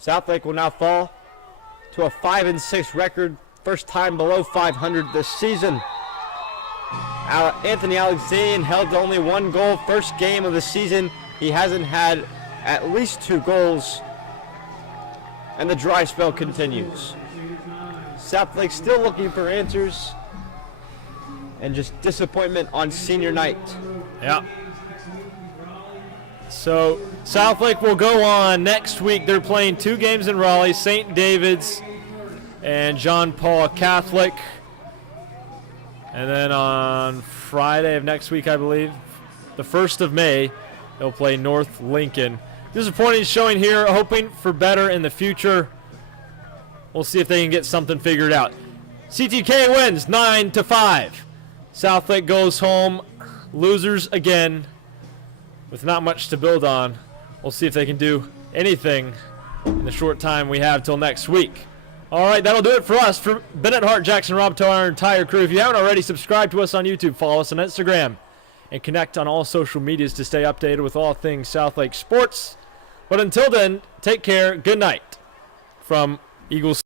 Southlake will now fall to a 5-6 record, first time below 500 this season. Anthony Alexanian held to only 1 goal, first game of the season. He hasn't had at least 2 goals, and the dry spell continues. Southlake still looking for answers, and just disappointment on senior night. Yeah. So Southlake will go on next week. They're playing 2 games in Raleigh, St. David's and John Paul Catholic. And then on Friday of next week, I believe, the 1st of May, they'll play North Lincoln. Disappointing showing here, hoping for better in the future. We'll see if they can get something figured out. CTK wins 9-5. Southlake goes home, losers again, with not much to build on. We'll see if they can do anything in the short time we have till next week. All right, that'll do it for us. For Bennett, Hart, Jackson, Robateau, our entire crew. If you haven't already, subscribe to us on YouTube, follow us on Instagram, and connect on all social medias to stay updated with all things Southlake sports. But until then, take care. Good night from Eagles.